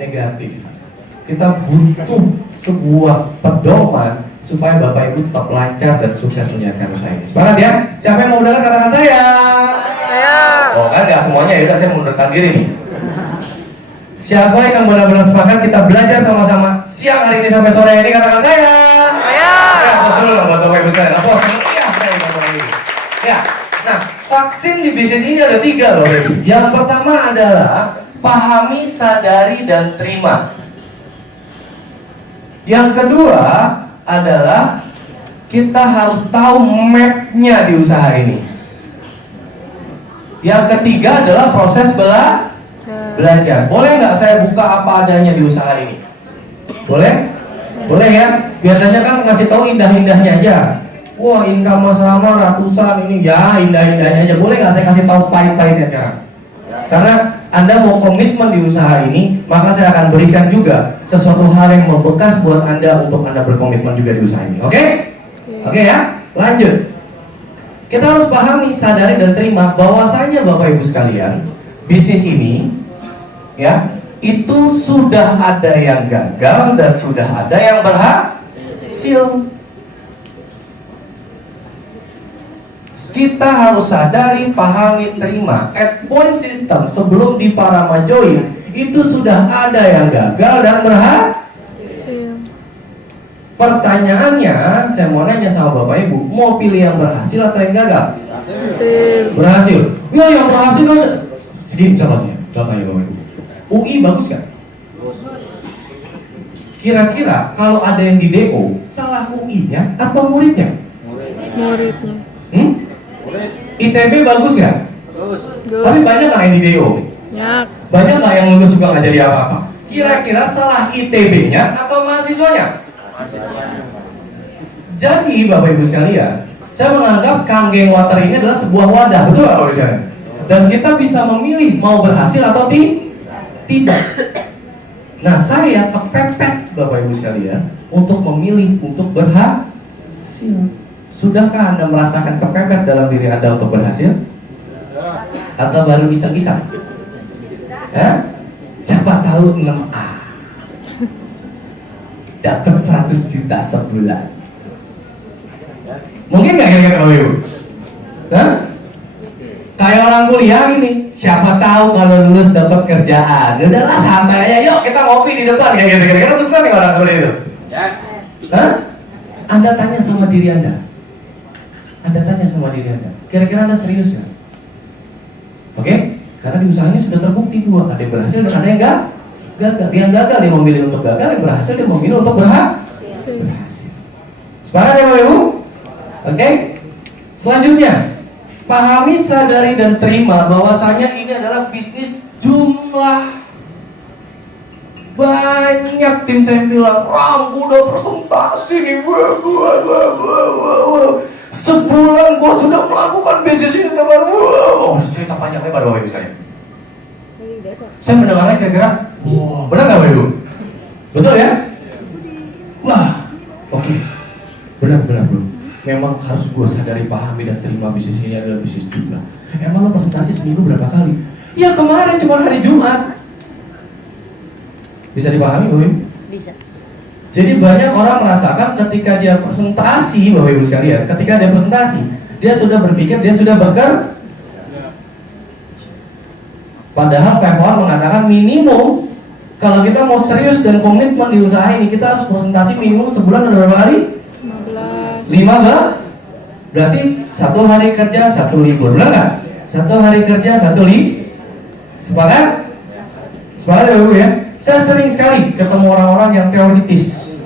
negatif. Kita butuh sebuah pedoman supaya Bapak Ibu tetap lancar dan sukses menjalankan usaha ini. Sepakat ya? Siapa yang mau mundurkan katakan saya? Saya. Oh kan nggak semuanya, ya udah saya mundurkan diri nih. Siapa yang benar-benar sepakat kita belajar sama-sama siang hari ini sampai sore ini katakan saya? Saya. Ya, aplaus dulu lah buat Bapak Ibu sekalian. Aplaus. Ya, saya Bapak Ibu. Ya, nah vaksin di bisnis ini ada 3 loh. Yang pertama adalah pahami, sadari, dan terima. Yang kedua adalah kita harus tahu mapnya di usaha ini. Yang ketiga adalah proses belajar. Boleh nggak saya buka apa adanya di usaha ini? Boleh? Boleh ya? Biasanya kan ngasih tahu indah-indahnya aja. Wah, income selama ratusan ini ya indah-indahnya aja. Boleh nggak saya kasih tahu pahit-pahitnya sekarang? Karena Anda mau komitmen di usaha ini, maka saya akan berikan juga sesuatu hal yang membekas buat Anda untuk Anda berkomitmen juga di usaha ini. Oke? Oke ya? Lanjut. Kita harus pahami, sadari, dan terima bahwasanya Bapak Ibu sekalian, bisnis ini ya, itu sudah ada yang gagal dan sudah ada yang berhasil. Kita harus sadari, pahami, terima. At point system sebelum di Paramajoy itu sudah ada yang gagal dan berhasil. Pertanyaannya, saya mau nanya sama Bapak Ibu, mau pilih yang berhasil atau yang gagal? Berhasil. Ya, yang berhasil kan segini contohnya Bapak Ibu. UI bagus kan? Kira-kira kalau ada yang di DO, salah UI-nya atau muridnya? Muridnya. ITB bagus nggak? Bagus. Tapi banyak nggak yang di DO? Banyak nggak yang lulus juga nggak jadi apa-apa? Kira-kira salah ITB-nya atau mahasiswanya? Jadi Bapak Ibu sekalian, saya menganggap Kanggeng Water ini adalah sebuah wadah, betul nggak Bapak Ibu sekalian? Dan kita bisa memilih mau berhasil atau tidak. Nah, saya kepepet Bapak Ibu sekalian untuk memilih untuk berhasil. Sudahkah Anda merasakan kepepet dalam diri Anda untuk berhasil? Atau baru bisa-bisa? Siapa tahu 6A dapat 100 juta sebulan. Mungkin nggak kira-kira Bapak Ibu? Kayak orang kuliah ini, siapa tahu kalau lulus dapat kerjaan. Udahlah santai aja, yuk kita ngopi di depan ya, kira-kira sukses nggak orang seperti itu? Yes. Anda tanya sama diri Anda. Anda tanya sama diri Anda, kira-kira Anda serius nggak? Oke? Karena di usaha ini sudah terbukti dua, ada yang berhasil dan ada yang gagal. Yang gagal dia memilih untuk gagal, yang berhasil dia memilih untuk berhasil. Sepakat ya Bapak Ibu? Oke? Selanjutnya, pahami, sadari, dan terima bahwasanya ini adalah bisnis jumlah. Banyak tim saya bilang, Ram, udah presentasi nih, sebulan gua sudah melakukan bisnis ini dengan cerita panjang lebar Bapak Ibu sekalian. Saya mendengarnya kira-kira, wah, benar nggak Bapak Ibu? Betul ya? Wah, oke. Benar bro. Memang harus gua sadari, pahami, dan terima bisnis ini adalah bisnis jumlah. Emang lo presentasi seminggu berapa kali? Ya kemarin cuma hari Jumat. Bisa dipahami Bapak Ibu? Bisa. Jadi banyak orang merasakan ketika dia presentasi, Bapak Ibu sekalian, ketika dia presentasi, dia sudah berpikir, dia sudah bekerja. Padahal PFON mengatakan minimum, kalau kita mau serius dan komitmen di usaha ini, kita harus presentasi minimum sebulan ada berapa kali? 15. Berarti 1 hari kerja, 1 libur, benar nggak? 1 hari kerja, 1 libur. Sepakat? Sepakat ya Bapak Ibu ya? Saya sering sekali ketemu orang-orang yang teoritis.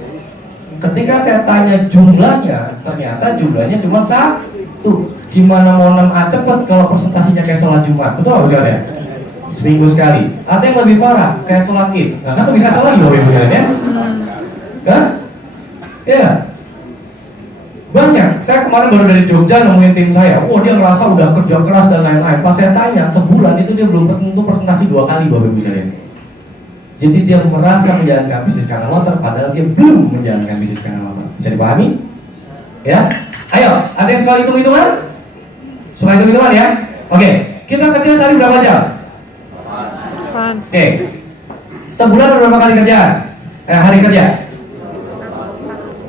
Ketika saya tanya jumlahnya, ternyata jumlahnya cuma 1. Gimana mau 6A cepet kalau presentasinya kayak sholat Jumat? Betul nggak misalnya? Seminggu sekali. Ada yang lebih parah, kayak sholat Id. Nah kan lebih kacau lagi Bapak Ibu sekalian ya? Ya. Banyak. Saya kemarin baru dari Jogja nemuin tim saya. Wah, dia ngerasa udah kerja keras dan lain-lain. Pas saya tanya, sebulan itu dia belum tentu presentasi 2 kali Bapak Ibu sekalian. Jadi dia merasa menjalankan bisnis kanal water, padahal dia belum menjalankan bisnis kanal water. Bisa dipahami? Ya? Ayo, ada yang suka hitung-hitungan? Suka hitung-hitungan ya? Oke, kita kerja sehari berapa jam? Oke. Sebulan ada berapa kali kerjaan? Hari kerja?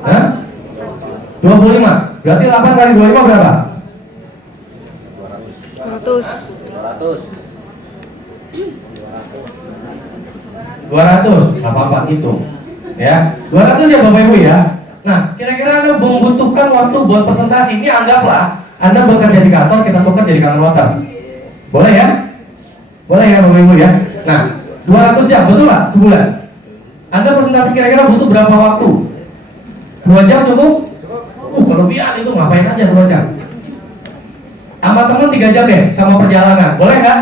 Hah? 25. Berarti 8 kali 25 berapa? 100. 200. Gak apa-apa itu. Ya, 200 ya Bapak Ibu ya. Nah, kira-kira Anda membutuhkan waktu buat presentasi. Ini anggaplah Anda bekerja di kantor, kita tukar jadi kantor water. Boleh ya? Boleh ya Bapak Ibu ya? Nah, 200 jam, betul nggak sebulan? Anda presentasi kira-kira butuh berapa waktu? 2 jam cukup? Kelebihan itu ngapain aja 2 jam? Sama temen 3 jam deh, sama perjalanan. Boleh nggak?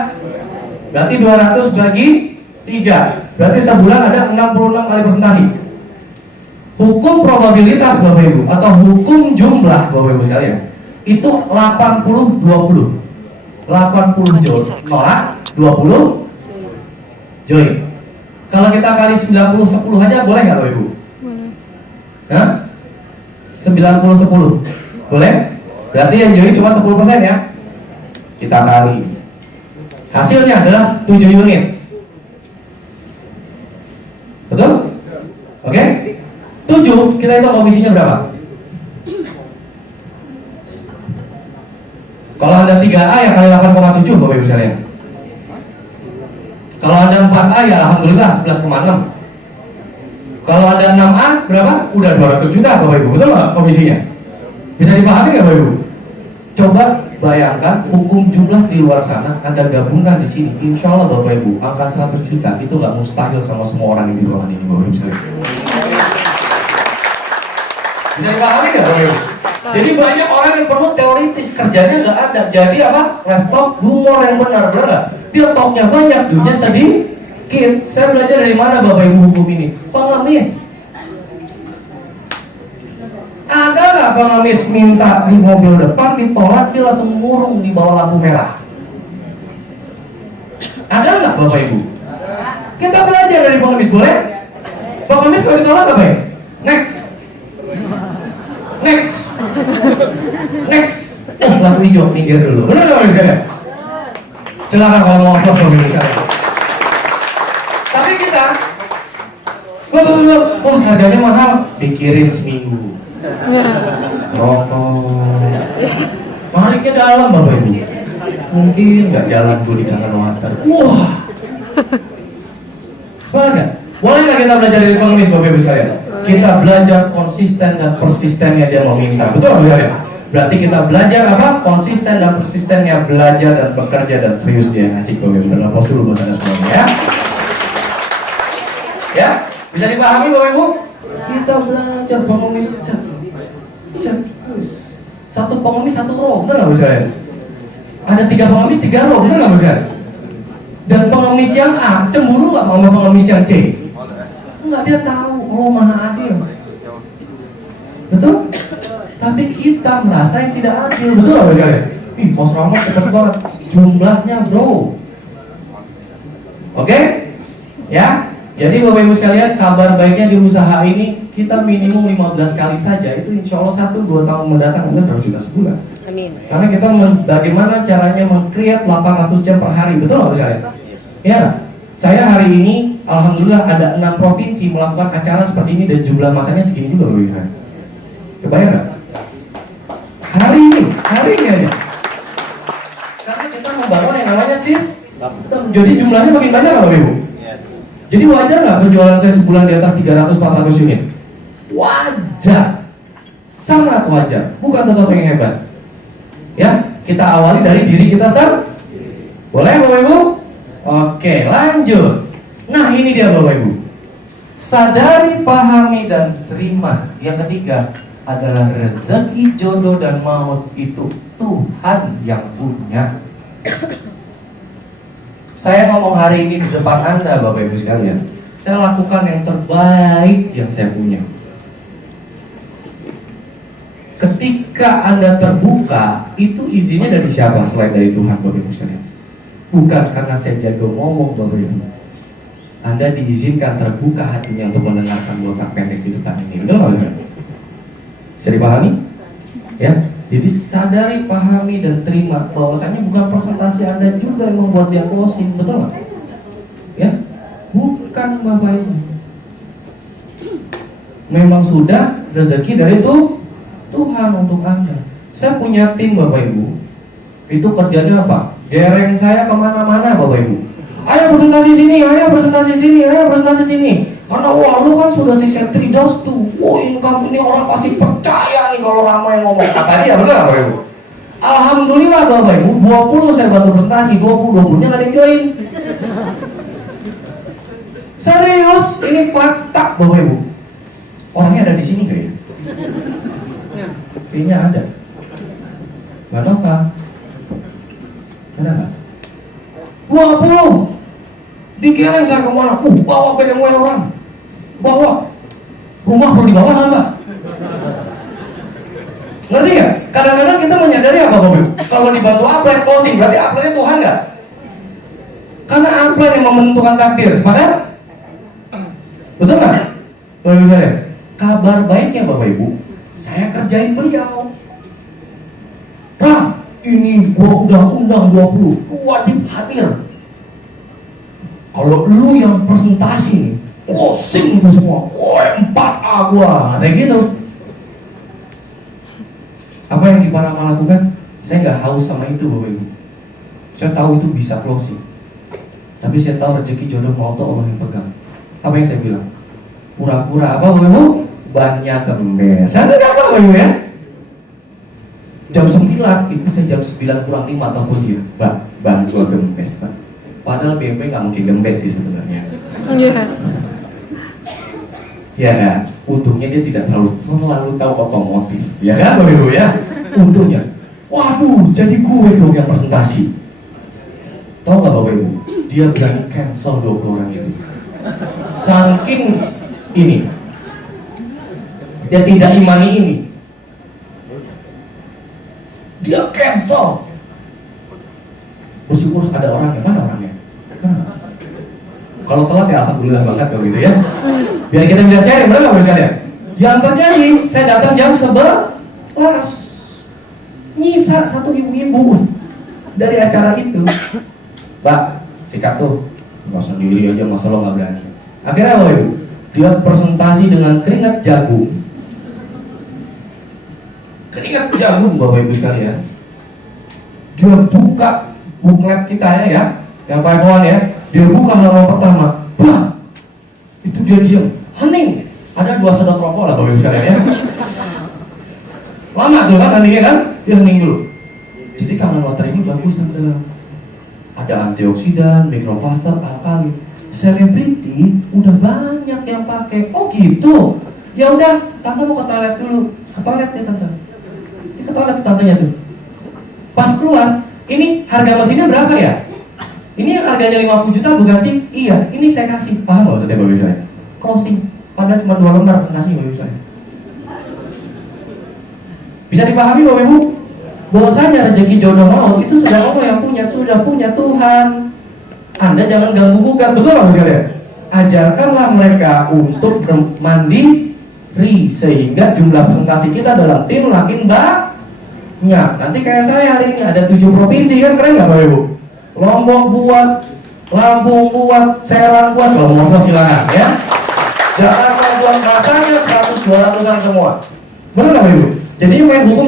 Berarti 200 bagi 3. Berarti sebulan ada 66 kali presentasi. Hukum probabilitas Bapak Ibu atau hukum jumlah Bapak Ibu sekalian itu 80-20. 80 nolak, 20 join. Kalau kita kali 90-10 aja boleh nggak Bapak Ibu? Boleh. Hah? 90-10 boleh? Berarti yang join cuma 10% ya. Kita kali. Hasilnya adalah 7 unit. Betul? Oke? 7, kita hitung komisinya berapa? Kalau Anda 3A ya kali 8,7 Bapak Ibu sekalian. Kalau Anda 4A ya alhamdulillah 11,6. Kalau Anda 6A berapa? Udah 200 juta Bapak Ibu. Betul nggak komisinya? Bisa dipahami nggak Bapak Ibu? Coba bayangkan hukum jumlah di luar sana Anda gabungkan di sini. Insya Allah Bapak Ibu angka 100 juta itu nggak mustahil sama semua orang yang di ruangan ini Bapak Ibu sekalian. Bisa dipahami nggak Bapak Ibu? Jadi banyak orang yang perlu teoritis, kerjanya nggak ada. Jadi apa? Laptop humor yang benar nggak? Dia talknya banyak, dunia sedikit. Saya belajar dari mana Bapak Ibu hukum ini? Pengemis. Ada nggak pengemis minta di mobil depan ditolak dia langsung murung di bawah lampu merah? Ada nggak Bapak Ibu? Kita belajar dari pengemis, boleh? Pengemis kalau ditolak apa ya? Next. Lampu hijau, minggir dulu. Benar nggak Bapak? Silakan kalau mau aplaus Bapak Ibu sekalian. Tapi kita, wah harganya mahal, pikirin seminggu. Rokok, maliknya dalam Bapak Ibu. Mungkin nggak jalan gue di kantor water. Wah, semangat. Boleh nggak kita belajar dari pengemis Bapak Ibu sekalian? Kita belajar konsisten dan persistennya dia meminta. Betul nggak ya? Berarti kita belajar apa? Konsisten dan persistennya belajar dan bekerja dan serius dia ngaji Bapak Ibu. Bernapas dulu buat anda semuanya ya. Ya, bisa dipahami Bapak Ibu? Kita belajar pengemis satu pengemis satu roh, benar nggak Bapak sekalian? Ada 3 pengemis 3 roh, benar nggak Bapak sekalian? Dan pengemis yang A cemburu nggak sama pengemis yang C? Enggak, dia tahu, oh maha adil. Betul? Tapi kita merasa yang tidak adil, betul nggak Bapak sekalian? Ih, Mas Rahmat cepet banget, jumlahnya bro. Oke? Ya? Jadi Bapak Ibu sekalian, kabar baiknya di usaha ini kita minimum 15 kali saja. Itu insya Allah 1-2 tahun mendatang Anda 100 juta sebulan. Amin. Karena kita bagaimana caranya meng-create 800 jam per hari. Betul nggak sekalian? Ya. Saya hari ini alhamdulillah ada 6 provinsi melakukan acara seperti ini dan jumlah masanya segini juga Bapak Ibu sekalian. Kebayang nggak? Hari ini aja. Karena kita membangun yang namanya jadi jumlahnya makin banyak nggak Bapak Ibu? Jadi wajar nggak penjualan saya sebulan di atas 300-400 unit? Wajar, sangat wajar, bukan sesuatu yang hebat. Ya, kita awali dari diri kita sendiri. Boleh Bapak Ibu? Oke, lanjut. Nah ini dia Bapak Ibu. Sadari, pahami, dan terima. Yang ketiga adalah rezeki, jodoh, dan maut itu Tuhan yang punya. Saya ngomong hari ini di depan Anda Bapak Ibu sekalian, saya lakukan yang terbaik yang saya punya. Ketika Anda terbuka, itu izinnya dari siapa selain dari Tuhan Bapak Ibu sekalian? Bukan karena saya jago ngomong Bapak Ibu. Anda diizinkan terbuka hatinya untuk mendengarkan botak pendek di depan ini. Betul nggak? Bisa dipahami? Ya. Jadi sadari, pahami, dan terima bahwasanya bukan presentasi Anda juga yang membuat dia closing, betul nggak? Ya, bukan bukan Bapak Ibu. Memang sudah rezeki dari Tuhan untuk Anda. Saya punya tim Bapak Ibu. Itu kerjanya apa? Gereng saya kemana-mana Bapak Ibu. Ayo presentasi sini, ayo presentasi sini, ayo presentasi sini. Karena wah lu kan sudah si Septridas tuh. Wah income ini orang pasti percaya nih kalau ramai ngomong. Kata dia benar Bapak Ibu. Alhamdulillah Bapak Ibu, 20 saya bantu presentasi, 20-20-nya gak ada yang join. Serius, ini fakta Bapak Ibu. Orangnya ada di sini kayaknya. Kayaknya ada. Gak tahu kan? Ada nggak? 20 digeleng saya kemana? Bawa BMW orang, bawa rumah perlu dibawa nggak Mbak? Ngerti nggak? Kadang-kadang kita menyadari apa Bapak Ibu? Kalau dibantu upline closing, berarti upline-nya Tuhan nggak? Karena upline yang menentukan takdir, sepakat? Betul nggak? Bapak Ibu saya, kabar baiknya Bapak Ibu, saya kerjain beliau. Ini gua udah undang 20, gua wajib hadir. Kalau lu yang presentasi, closing itu semua, 4A gua, kayak gitu. Apa yang Diparama lakukan? Saya nggak haus sama itu Bapak Ibu. Saya tahu itu bisa closing, tapi saya tahu rezeki jodoh mau tuh Allah yang pegang. Apa yang saya bilang? Pura-pura apa Bapak Ibu? Banyak gembes. Saya nggak apa Bapak Ibu ya. Jam 9, itu saya jam 9 kurang 5 telepon dia, Bang, gua gembes, Bang. Padahal BP nggak mungkin gembes sih sebenarnya. Iya. Ya kan? Untungnya dia tidak terlalu tahu otomotif, ya kan Bapak Ibu ya? Untungnya. Waduh, jadi gue dong yang presentasi. Tahu nggak Bapak Ibu? Dia berani cancel 20 orang itu. Saking ini, dia tidak imani ini. Dia cancel. Bersyukur ada orangnya. Mana orangnya? Kalau telat ya alhamdulillah banget kalau gitu ya. Biar kita bisa sharing, benar nggak bisa ya? Yang terjadi, saya datang jam 11, nyisa satu ibu-ibu dari acara itu. Mbak, sikat tuh, nggak sendiri aja, masa lo nggak berani. Akhirnya apa Ibu? Dia presentasi dengan keringat jagung. Keringat jagung Bapak Ibu sekalian. Dia buka buklet kita ya, yang 5-1 ya. Dia buka halaman pertama, itu dia diam, hening. Ada 2 sedot rokok lah Bapak Ibu sekalian ya. Lama tuh kan heningnya kan, dia hening dulu. Jadi kangen water ini bagus tante. Ada antioksidan, mikroplaster, alkali. Selebriti udah banyak yang pakai. Oh gitu. Ya udah, tante mau ke toilet dulu. Ke toilet deh tante. Ke toilet tantenya tuh. Pas keluar, ini harga mesinnya berapa ya? Ini yang harganya 50 juta bukan sih? Iya, ini saya kasih. Paham nggak maksudnya Bapak Ibu saya? Closing. Padahal cuma 2 lembar kasih Bapak Ibu saya. Bisa dipahami Bapak Ibu? Bahwasanya rezeki jodoh maut itu sudah Allah yang punya, sudah punya Tuhan. Anda jangan ganggu gugat, betul nggak misalnya? Ajarkanlah mereka untuk mandiri sehingga jumlah presentasi kita dalam tim makin banyak. Nanti kayak saya hari ini ada 7 provinsi kan, keren nggak Bapak Ibu? Lombok buat, Lampung buat, Serang buat, kalau mau silakan ya. Jakarta buat, rasanya 100-200an semua. Benar nggak Bapak Ibu? Jadi main hukum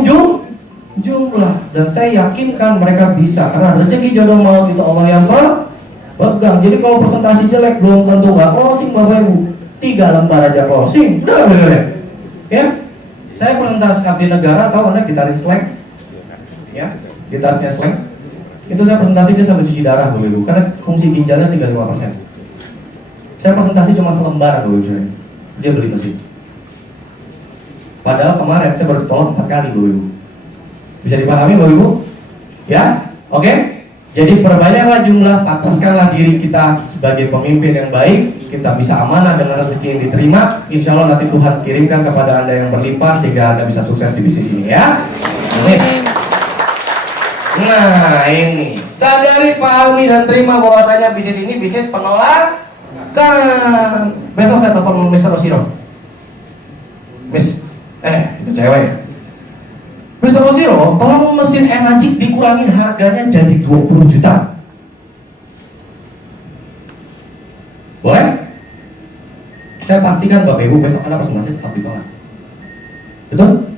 jumlah, dan saya yakinkan mereka bisa karena rezeki jodoh maut itu Allah yang pegang. Jadi kalau presentasi jelek belum tentu nggak closing Bapak Ibu. 3 lembar aja closing, udah bener ya? Ya, saya presentasi abdi negara, tahu Anda gitaris slang? Ya, gitarisnya slang. Itu saya presentasi dia sampai cuci darah Bapak Ibu, karena fungsi ginjalnya 35%. Saya presentasi cuma selembar Bapak Ibu, dia beli mesin. Padahal kemarin saya baru ditolong 4 kali Bapak Ibu. Bisa dipahami Bapak Ibu? Ya, oke? Jadi perbanyaklah jumlah, pantaskanlah diri kita sebagai pemimpin yang baik. Kita bisa amanah dengan rezeki yang diterima. Insya Allah nanti Tuhan kirimkan kepada Anda yang berlimpah sehingga Anda bisa sukses di bisnis ini ya. Amin. Nah ini, sadari, pahami, dan terima bahwasanya bisnis ini bisnis penolakan. Besok saya telepon Mr. Osiro. Miss, itu cewek. Mr. Osiro, tolong mesin Enagik dikurangin harganya jadi 20 juta. Boleh? saya pastikan Bapak Ibu besok Anda presentasi tetap ditolak. Betul?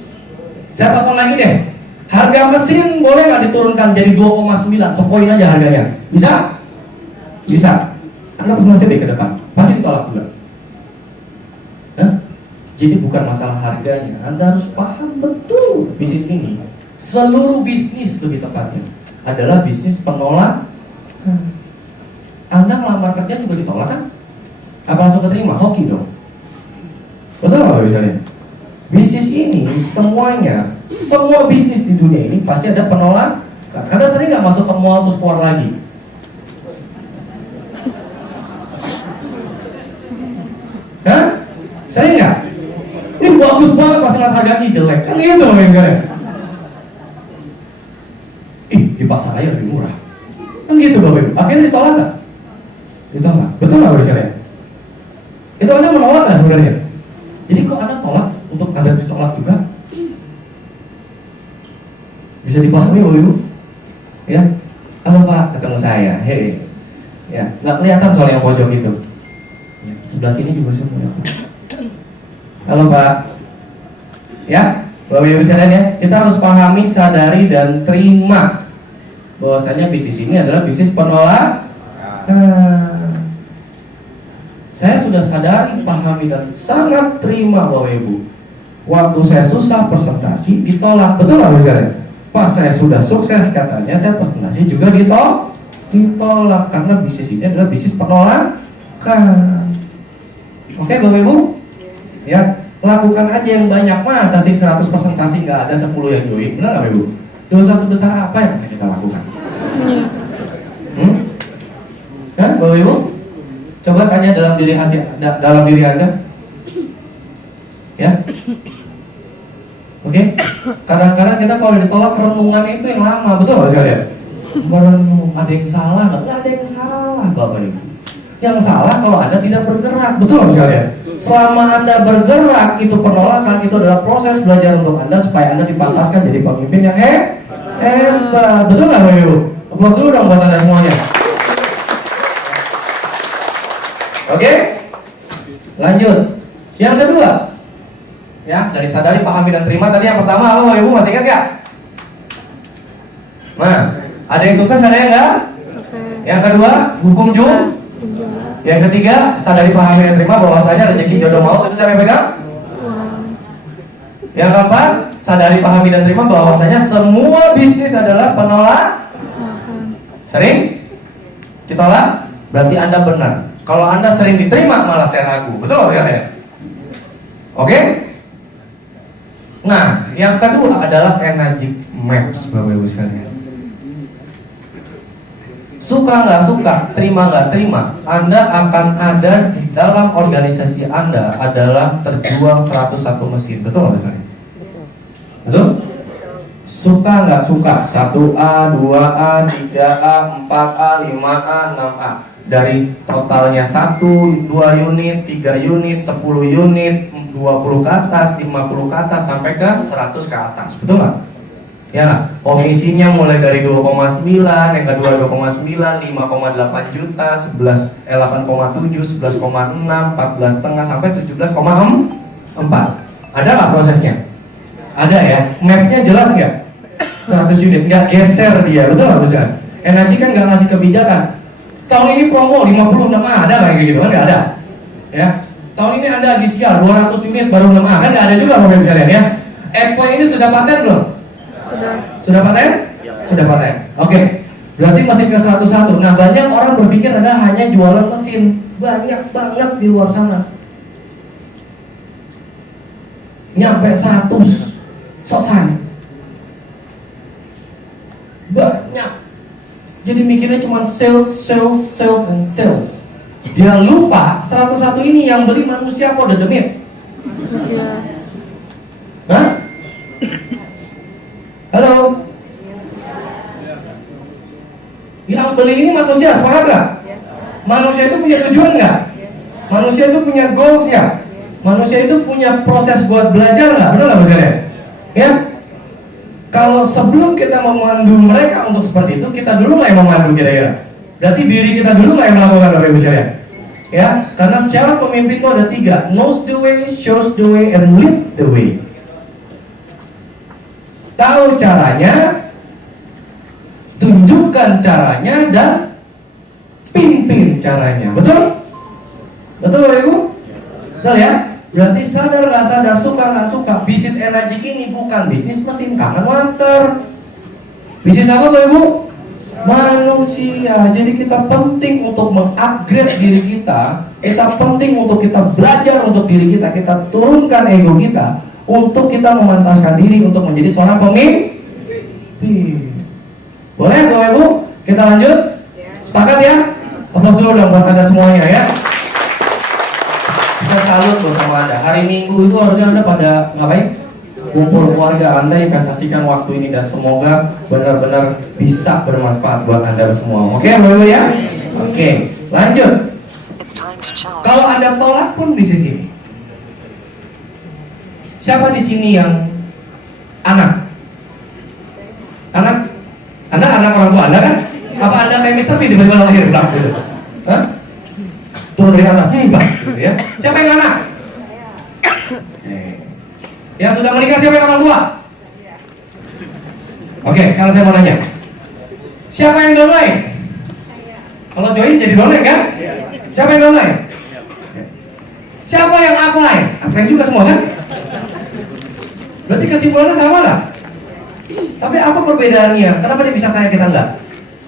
Saya telepon lagi deh. Harga mesin boleh nggak diturunkan jadi 2,9, sepoin aja harganya. Bisa? Bisa. Anda presentasi deh ke depan, pasti ditolak juga. Hah? Jadi bukan masalah harganya, Anda harus paham betul bisnis ini. Seluruh bisnis lebih tepatnya adalah bisnis penolak. Anda melamar kerja juga ditolak kan? Apa langsung keterima? Hoki dong. Betul nggak misalnya? Bisnis ini semuanya, semua bisnis di dunia ini pasti ada penolak. Anda sering nggak masuk ke mall terus keluar lagi? Hah? Sering nggak? Ini bagus banget pas ngeliat harganya jelek, kan gitu misalnya. Ih, di pasar aja lebih murah. Kan gitu Bapak Ibu. Akhirnya ditolak nggak? Ditolak. Betul nggak misalnya? Itu Anda menolak nggak sebenarnya? Jadi kok Anda tolak untuk Anda ditolak juga? Bisa dipahami Bapak Ibu? Ya, halo Pak, ketemu saya. Hei, ya, nggak kelihatan soal yang pojok itu. Ya, sebelah sini juga saya punya. Halo Pak. Ya, Bapak Ibu sekalian ya, kita harus pahami, sadari dan terima bahwasanya bisnis ini adalah bisnis penolak. Saya sudah sadari, pahami dan sangat terima Bapak Ibu. Waktu saya susah presentasi ditolak, betul nggak misalnya? Pas saya sudah sukses katanya saya presentasi juga ditolak karena bisnis ini adalah bisnis penolakan. Oke Bapak Ibu? Ya, lakukan aja yang banyak. Masa sih 100 presentasi nggak ada 10 yang join? Benar nggak Bapak Ibu? Dosa sebesar apa yang akan kita lakukan? Kan Bapak Ibu? Coba tanya dalam diri Anda. Ya. Oke. Kadang-kadang kita kalau ditolak renungan itu yang lama, betul nggak sekalian? Merenung, ada yang salah nggak? Ada yang salah Bapak Ibu. Yang salah kalau Anda tidak bergerak, betul nggak sekalian? Selama Anda bergerak, itu penolakan, itu adalah proses belajar untuk Anda supaya Anda dipantaskan jadi pemimpin yang hebat. Betul nggak Bapak Ibu? Aplaus dulu dong buat Anda semuanya. Oke? Lanjut. Yang kedua, ya, dari sadari, pahami dan terima. Tadi yang pertama apa Bapak Ibu masih ingat nggak? Nah, ada yang sukses, ada yang enggak? Yang kedua, hukum jum. Yang ketiga, sadari, pahami dan terima bahwasanya rezeki jodoh maut itu siapa yang pegang? Yang keempat, sadari, pahami dan terima bahwasanya semua bisnis adalah penolak. Sering ditolak, berarti Anda benar. Kalau Anda sering diterima, malah saya ragu. Betul nggak ya? Oke? Nah, yang kedua adalah energy maps, Bapak Ibu sekalian. Suka nggak suka, terima nggak terima, Anda akan ada di dalam organisasi Anda adalah terjual 101 mesin. Betul nggak misalnya? Betul? Suka nggak suka, 1A, 2A, 3A, 4A, 5A, 6A. Dari totalnya 1, 2 unit, 3 unit, 10 unit, 20 ke atas, 50 ke atas, sampai ke 100 ke atas. Betul nggak? Ya, komisinya mulai dari 2,9, yang kedua 2,9, 5,8 juta, 8,7, 11,6, 14,5 sampai 17,4. Ada nggak prosesnya? Ada ya. Mapnya jelas nggak? 100 unit, nggak geser dia, betul nggak bisa? Energi kan nggak ngasih kebijakan. Tahun ini promo 56A, ada nggak kayak gitu kan? Nggak ada. Ya. Tahun ini Anda lagi sial 200 unit baru 6A, kan nggak ada juga Bapak bisa lihat ya. Ekpoin ini sudah paten belum? Sudah paten? Sudah paten. Oke. Berarti masih ke 101. Nah, banyak orang berpikir Anda hanya jualan mesin. Banyak banget di luar sana. Nyampe 100 selesai. Banyak. Jadi mikirnya cuma sales, and sales. Dia lupa 101 ini yang beli manusia apa udah demit? Hah? Halo? Yang beli ini manusia, sepakat nggak? Manusia itu punya tujuan nggak? Manusia itu punya goals nggak? Manusia itu punya proses buat belajar nggak? Benar nggak maksudnya? Ya? Kalau sebelum kita memandu mereka untuk seperti itu, kita dulu nggak yang memandu kira-kira? Berarti diri kita dulu nggak yang melakukan Bapak Ibu sekalian? Ya, karena secara pemimpin itu ada 3, knows the way, shows the way, and lead the way. Tahu caranya, tunjukkan caranya, dan pimpin caranya. Betul? Betul Bapak Ibu? Betul ya? Berarti sadar nggak sadar, suka nggak suka, bisnis energi ini bukan bisnis mesin kangen water. Bisnis apa Bapak Ibu? Manusia. Jadi kita penting untuk mengupgrade diri kita. Kita penting untuk kita belajar untuk diri kita. Kita turunkan ego kita untuk kita memantaskan diri untuk menjadi seorang pemimpin. Boleh Bapak Ibu? Kita lanjut? Sepakat ya? Aplaus dulu dong buat Anda semuanya ya. Kita salut loh sama Anda. Hari Minggu itu harusnya Anda pada ngapain? Kumpul keluarga Anda, investasikan waktu ini, dan semoga benar-benar bisa bermanfaat buat Anda semua. Oke Bapak Ibu ya? Oke, lanjut. Kalau Anda tolak pun bisnis ini. Siapa di sini yang anak? Anak? Anda anak orang tua Anda kan? Apa Anda kayak Mr. P tiba-tiba lahir belakang gitu? Hah? Turun dari atas, gitu ya. Siapa yang anak? Yang sudah menikah siapa yang orang tua? Oke, sekarang saya mau nanya. Siapa yang downline? Kalau join jadi downline kan? Siapa yang downline? Siapa yang upline? Upline juga semua kan? Berarti kesimpulannya sama nggak? Tapi apa perbedaannya? Kenapa dia bisa kaya kita enggak?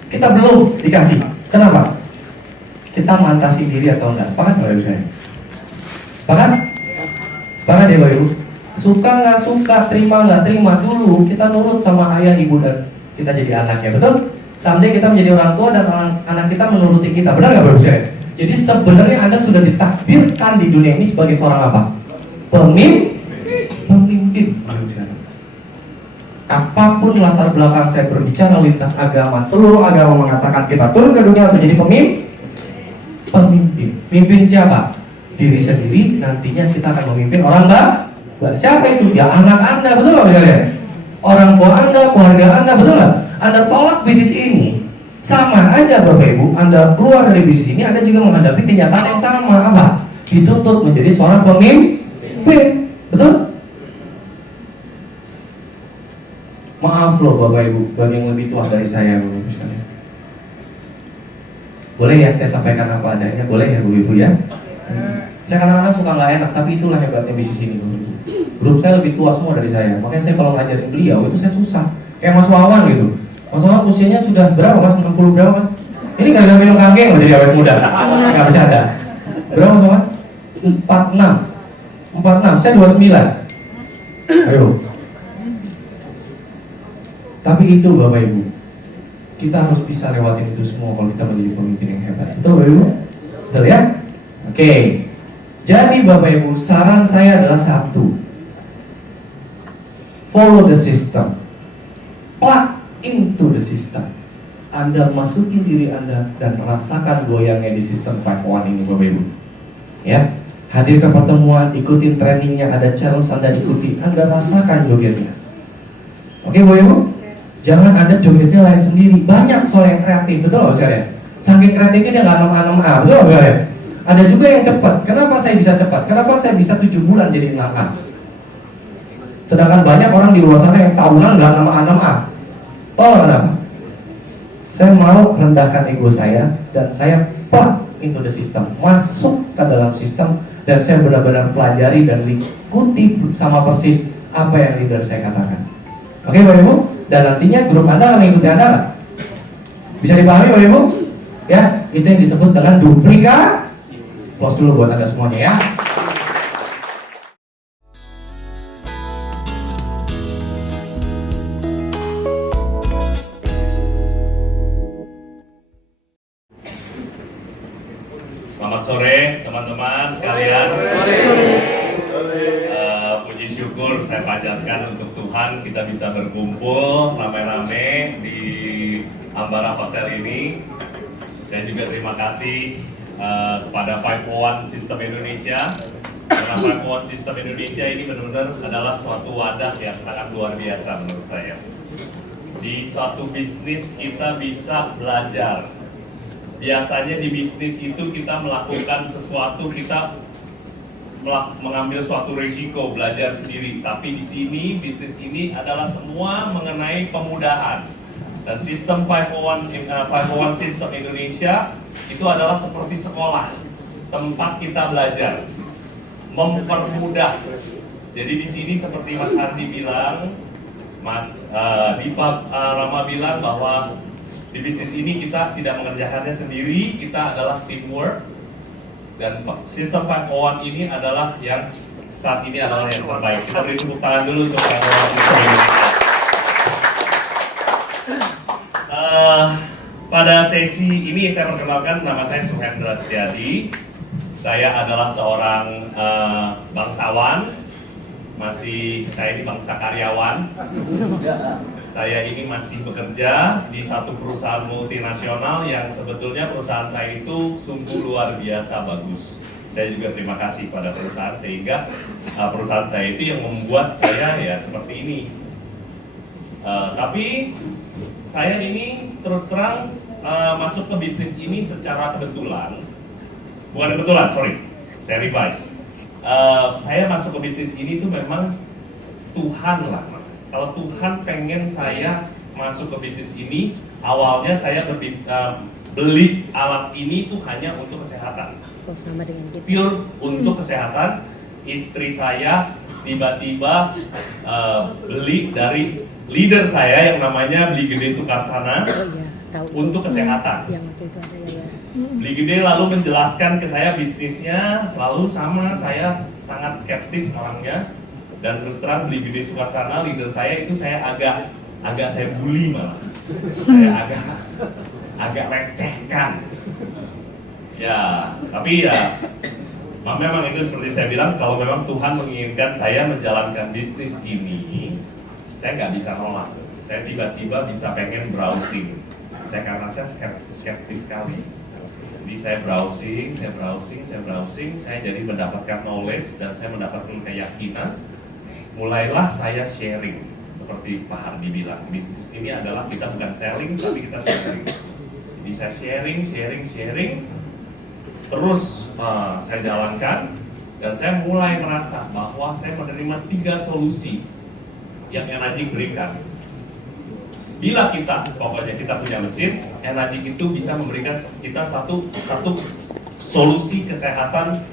Kita belum dikasih. Kenapa? Kita mantasi diri atau enggak? Sepakat nggak Ibu saya? Sepakat? Sepakat ya Bapak Ibu? Suka nggak suka, terima nggak terima, dulu kita nurut sama ayah ibu dan kita jadi anaknya, betul? Someday kita menjadi orang tua dan anak kita menuruti kita, benar nggak Bapak Ibu saya? Jadi sebenarnya Anda sudah ditakdirkan di dunia ini sebagai seorang apa? Pemimpin. Apapun latar belakang saya berbicara lintas agama, seluruh agama mengatakan kita turun ke dunia untuk jadi pemimpin. Mimpin siapa? Diri sendiri. Nantinya kita akan memimpin orang siapa itu? Ya anak Anda, betul nggak kalian? Orang tua Anda, keluarga Anda, betul nggak? Anda tolak bisnis ini, sama aja Bapak Ibu. Anda keluar dari bisnis ini, Anda juga menghadapi kenyataan yang sama, apa? Dituntut menjadi seorang pemimpin, betul? Maaf loh Bapak Ibu, bagi yang lebih tua dari saya, Bapak Ibu sekalian. Boleh ya saya sampaikan apa adanya? Boleh ya Bapak Ibu ya? Saya kadang-kadang suka nggak enak, tapi itulah hebatnya bisnis ini. Grup saya lebih tua semua dari saya, makanya saya kalau ngajarin beliau itu saya susah. Kayak Mas Wawan gitu. Mas Wawan usianya sudah berapa Mas? 60 berapa Mas? Ini gara-gara minum kangkeng loh jadi awet muda. Nggak bercanda. Berapa Mas Wawan? 46. Saya 29. Ayo. Tapi itu Bapak Ibu, kita harus bisa lewatin itu semua kalau kita menjadi pemimpin yang hebat. Betul Bapak Ibu? Betul ya? Oke. Jadi Bapak Ibu, saran saya adalah satu. Follow the system. Plug into the system. Anda masukin diri Anda dan rasakan goyangnya di sistem 5-1 ini Bapak Ibu. Ya, hadir ke pertemuan, ikutin trainingnya, ada challenge Anda ikuti, Anda rasakan jogetnya. Oke Bapak Ibu? Jangan Anda jogetnya lain sendiri. Banyak soal yang kreatif, betul nggak saya? Saking kreatifnya dia nggak 6A, betul nggak ya? Ada juga yang cepat. Kenapa saya bisa cepat? Kenapa saya bisa 7 bulan jadi 6A? Sedangkan banyak orang di luar sana yang tahunan nggak 6A. Tahu kenapa? Saya mau rendahkan ego saya dan saya plug into the system, masuk ke dalam sistem, dan saya benar-benar pelajari dan ikuti sama persis apa yang leader saya katakan. Oke Bapak Ibu? Dan nantinya grup Anda akan mengikuti Anda nggak? Bisa dipahami Bapak Ibu? Ya, itu yang disebut dengan duplikasi. Close dulu buat Anda semuanya ya. Selamat sore teman-teman sekalian. Puji syukur saya panjatkan untuk Tuhan kita bisa berkumpul rame-rame di Ambara Hotel ini. Dan juga terima kasih kepada 5-1 System Indonesia. Karena 5-1 System Indonesia ini benar-benar adalah suatu wadah yang sangat luar biasa menurut saya. Di suatu bisnis kita bisa belajar biasanya di bisnis itu kita melakukan sesuatu, kita mengambil suatu risiko, belajar sendiri. Tapi di sini, bisnis ini adalah semua mengenai pemudahan. Dan sistem 501 sistem Indonesia itu adalah seperti sekolah, tempat kita belajar, mempermudah. Jadi di sini seperti Mas Hardi bilang, Mas Dipa Rama bilang bahwa di bisnis ini kita tidak mengerjakannya sendiri, kita adalah teamwork. Dan sistem 501 ini adalah yang saat ini adalah yang terbaik. Kita beri tepuk tangan dulu untuk 501 sistem ini. Pada sesi ini saya perkenalkan, nama saya Suhendra Setiadi. Saya adalah seorang bangsawan. Saya ini bangsa karyawan. Saya ini masih bekerja di satu perusahaan multinasional yang sebetulnya perusahaan saya itu sungguh luar biasa bagus. Saya juga terima kasih pada perusahaan, sehingga perusahaan saya itu yang membuat saya ya seperti ini. Tapi saya ini terus terang masuk ke bisnis ini secara kebetulan. Bukan kebetulan, sorry, saya revise. Saya masuk ke bisnis ini tuh memang Tuhan lah. Kalau Tuhan pengen saya masuk ke bisnis ini, awalnya saya beli alat ini tuh hanya untuk kesehatan, pure untuk kesehatan. Istri saya tiba-tiba beli dari leader saya yang namanya Beli Gede Sukarsana untuk kesehatan. Beli Gede lalu menjelaskan ke saya bisnisnya, lalu saya sangat skeptis orangnya. Dan terus terang Beli Gede Sukarsana, leader saya itu saya agak saya bully malah. Saya agak lecehkan. Ya, tapi ya memang itu seperti saya bilang, kalau memang Tuhan menginginkan saya menjalankan bisnis ini, saya nggak bisa nolak. Saya tiba-tiba bisa pengen browsing. Karena saya skeptis sekali. Jadi saya browsing, saya jadi mendapatkan knowledge dan saya mendapatkan keyakinan. Mulailah saya sharing, seperti Pak Hardi bilang, bisnis ini adalah kita bukan selling, tapi kita sharing. Jadi saya sharing, terus saya jalankan, dan saya mulai merasa bahwa saya menerima 3 solusi yang Enagic berikan. Bila kita punya mesin, Enagic itu bisa memberikan kita satu solusi kesehatan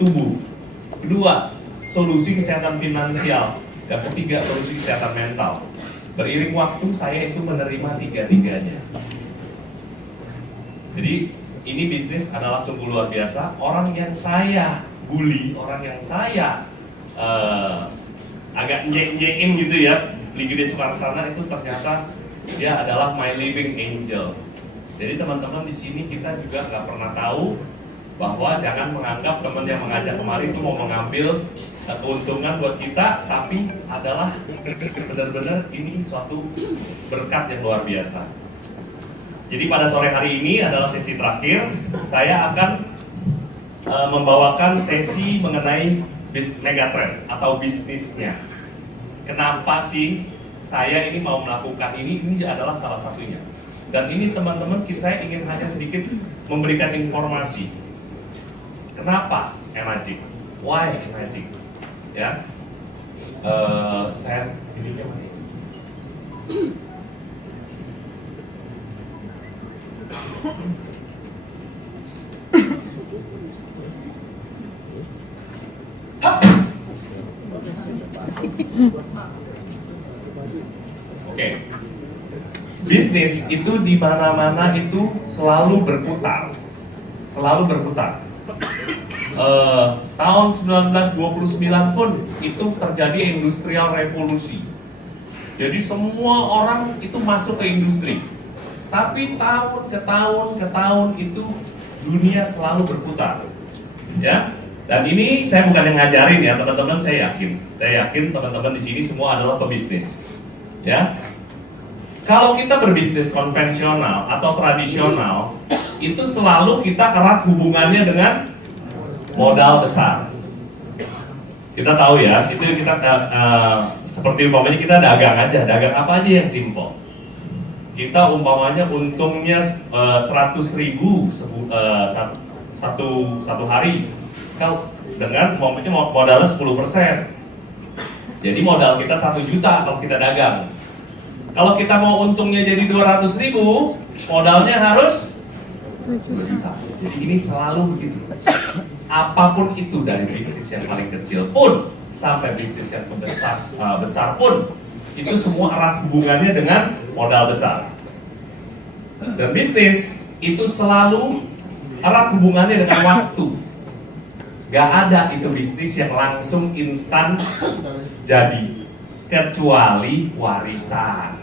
tubuh. Kedua, solusi kesehatan finansial, dan ketiga solusi kesehatan mental. Beriring waktu saya itu menerima 3-tiganya. Jadi ini bisnis adalah sungguh luar biasa. Orang yang saya bully, orang yang saya agak njek-njekin gitu ya, Beli Gede Sukarsana itu ternyata dia adalah my living angel. Jadi teman-teman di sini kita juga nggak pernah tahu bahwa jangan menganggap teman yang mengajak kemari itu mau mengambil keuntungan buat kita, tapi adalah benar-benar ini suatu berkat yang luar biasa. Jadi pada sore hari ini adalah sesi terakhir, saya akan membawakan sesi mengenai megatrend atau bisnisnya. Kenapa sih saya ini mau melakukan ini? Ini adalah salah satunya. Dan ini teman-teman, saya ingin hanya sedikit memberikan informasi. Kenapa Enagic? Why Enagic? Ya, saya ini gimana? Oke, bisnis itu di mana-mana itu selalu berputar, tahun 1929 pun itu terjadi industrial revolusi. Jadi semua orang itu masuk ke industri. Tapi tahun ke tahun itu dunia selalu berputar. Ya. Dan ini saya bukan yang ngajarin ya, teman-teman, saya yakin teman-teman di sini semua adalah pebisnis. Ya. Kalau kita berbisnis konvensional atau tradisional, itu selalu kita erat hubungannya dengan modal besar. Kita tahu ya, itu kita seperti umpamanya kita dagang aja, dagang apa aja yang simple. kita umpamanya untungnya 100.000 satu hari, kalau dengan modalnya 10%. Jadi modal kita 1 juta kalau kita dagang. Kalau kita mau untungnya jadi 200.000, modalnya harus 2 juta. Jadi ini selalu begitu. Apapun itu, dari bisnis yang paling kecil pun sampai bisnis yang besar pun, itu semua erat hubungannya dengan modal besar. Dan bisnis itu selalu erat hubungannya dengan waktu. Gak ada itu bisnis yang langsung instan jadi, kecuali warisan.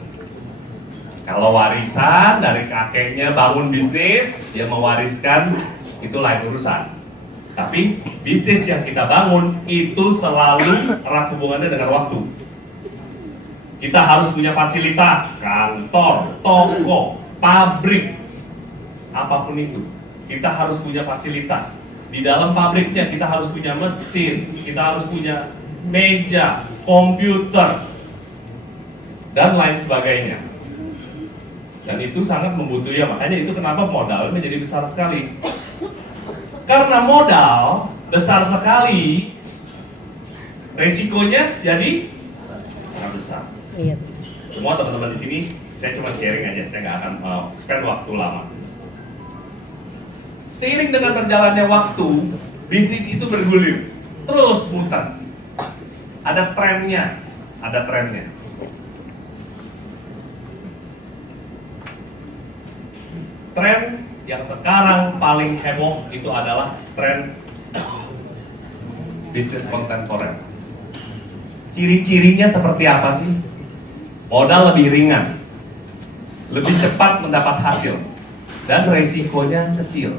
Kalau warisan dari kakeknya bangun bisnis, dia mewariskan, itu lain urusan. Tapi bisnis yang kita bangun itu selalu erat hubungannya dengan waktu. Kita harus punya fasilitas, kantor, toko, pabrik, apapun itu. Kita harus punya fasilitas. Di dalam pabriknya kita harus punya mesin, kita harus punya meja, komputer, dan lain sebagainya. Dan itu sangat membutuhkan, makanya itu kenapa modal menjadi besar sekali. Karena modal besar sekali, resikonya jadi sangat besar. Iya. Semua teman-teman di sini, saya cuma sharing aja, saya nggak akan spend waktu lama. Seiring dengan berjalannya waktu, bisnis itu bergulir, terus muter. Ada trennya, ada trennya. Tren yang sekarang paling heboh itu adalah tren bisnis kontemporer. Ciri-cirinya seperti apa sih? Modal lebih ringan, lebih cepat mendapat hasil, dan resikonya kecil.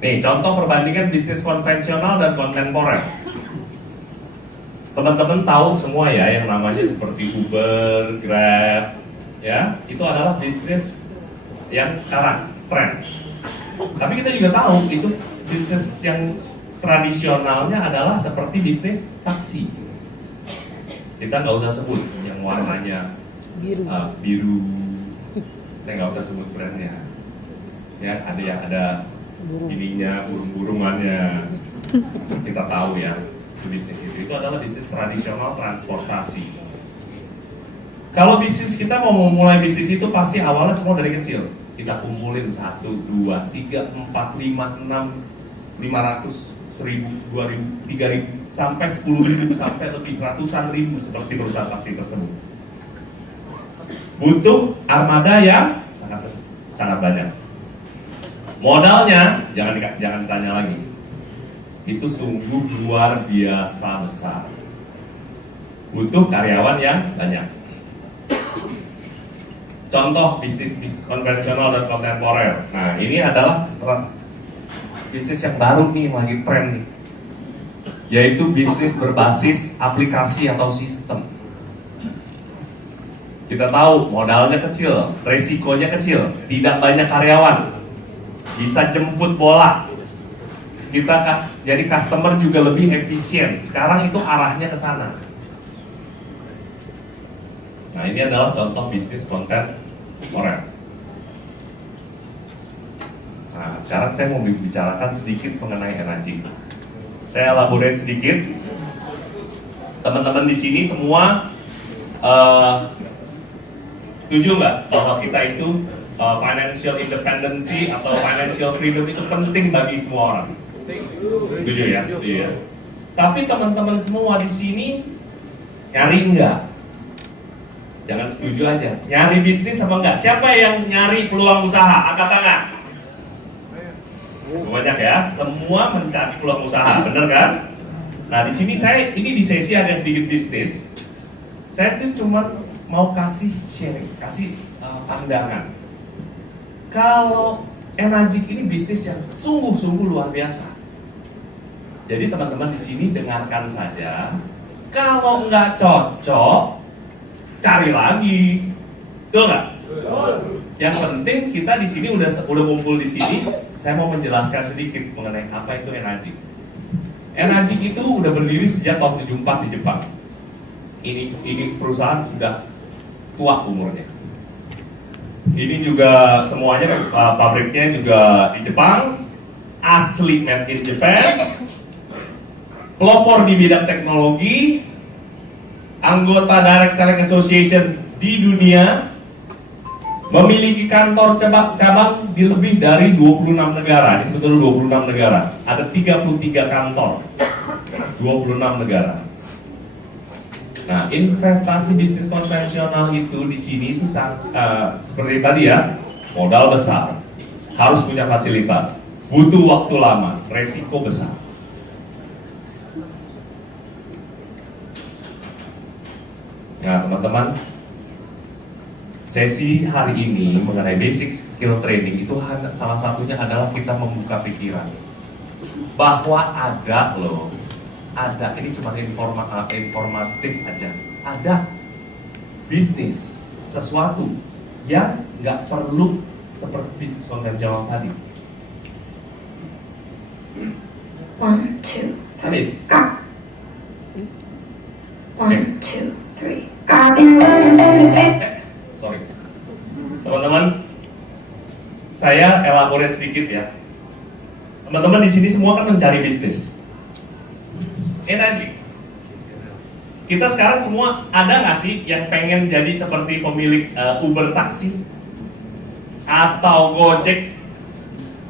Nih, contoh perbandingan bisnis konvensional dan kontemporer. Teman-teman tahu semua ya yang namanya seperti Uber, Grab, ya, itu adalah bisnis yang sekarang tren. Tapi kita juga tahu itu bisnis yang tradisionalnya adalah seperti bisnis taksi. Kita nggak usah sebut yang warnanya biru. Saya nggak usah sebut brandnya. Ya, ada ininya, burung-burungannya. Kita tahu ya, bisnis itu adalah bisnis tradisional transportasi. Kalau bisnis kita mau memulai bisnis itu pasti awalnya semua dari kecil. Kita kumpulin 1, 2, 3, 4, 5, 6, 500, 1000, 2000, 3000, sampai 10.000, sampai lebih ratusan ribu seperti perusahaan taksi tersebut. Butuh armada yang sangat banyak. Modalnya jangan ditanya lagi. Itu sungguh luar biasa besar. Butuh karyawan yang banyak. Contoh bisnis konvensional dan kontemporer. Nah, ini adalah bisnis yang baru nih, yang lagi tren nih. Yaitu bisnis berbasis aplikasi atau sistem. Kita tahu modalnya kecil, resikonya kecil, tidak banyak karyawan. Bisa jemput bola, kita jadi customer juga lebih efisien. Sekarang itu arahnya ke sana. Nah, ini adalah contoh bisnis kontemporer. Nah, sekarang saya mau bicarakan sedikit mengenai energi. Saya elaborate sedikit. Teman-teman di sini semua setuju nggak bahwa kita itu financial independency atau financial freedom itu penting bagi semua orang? Setuju ya? Iya. Tapi teman-teman semua di sini nyari enggak? Jangan setuju aja. Nyari bisnis apa enggak? Siapa yang nyari peluang usaha? Angkat tangan. Banyak ya. Semua mencari peluang usaha, bener kan? Nah, di sini ini di sesi agak sedikit bisnis. Saya tuh cuma mau kasih sharing, kasih pandangan. Kalau Enagic ini bisnis yang sungguh-sungguh luar biasa. Jadi teman-teman di sini dengarkan saja. Kalau nggak cocok, cari lagi, betul nggak? Yang penting kita di sini udah ngumpul di sini. Saya mau menjelaskan sedikit mengenai apa itu Enagic. Enagic itu udah berdiri sejak tahun 74 di Jepang. ini perusahaan sudah tua umurnya. Ini juga semuanya pabriknya juga di Jepang, asli made in Japan, pelopor di bidang teknologi, anggota Direct Selling Association di dunia, memiliki kantor cabang di lebih dari 26 negara. Ini sebetulnya 26 negara. Ada 33 kantor, 26 negara. Nah, investasi bisnis konvensional itu di sini itu seperti tadi ya, modal besar, harus punya fasilitas, butuh waktu lama, resiko besar. Nah, teman-teman, sesi hari ini mengenai basic skill training itu salah satunya adalah kita membuka pikiran bahwa ada loh, ada, ini cuma informatif aja, ada bisnis sesuatu yang nggak perlu seperti bisnis konvensional tadi. 1, 2, 3. Habis. 1, 2, 3. I've been running from the paper. Sorry. Teman-teman, saya elaborate sedikit ya. Teman-teman di sini semua kan mencari bisnis. Energi. Kita sekarang semua ada nggak sih yang pengen jadi seperti pemilik Uber taksi atau Gojek?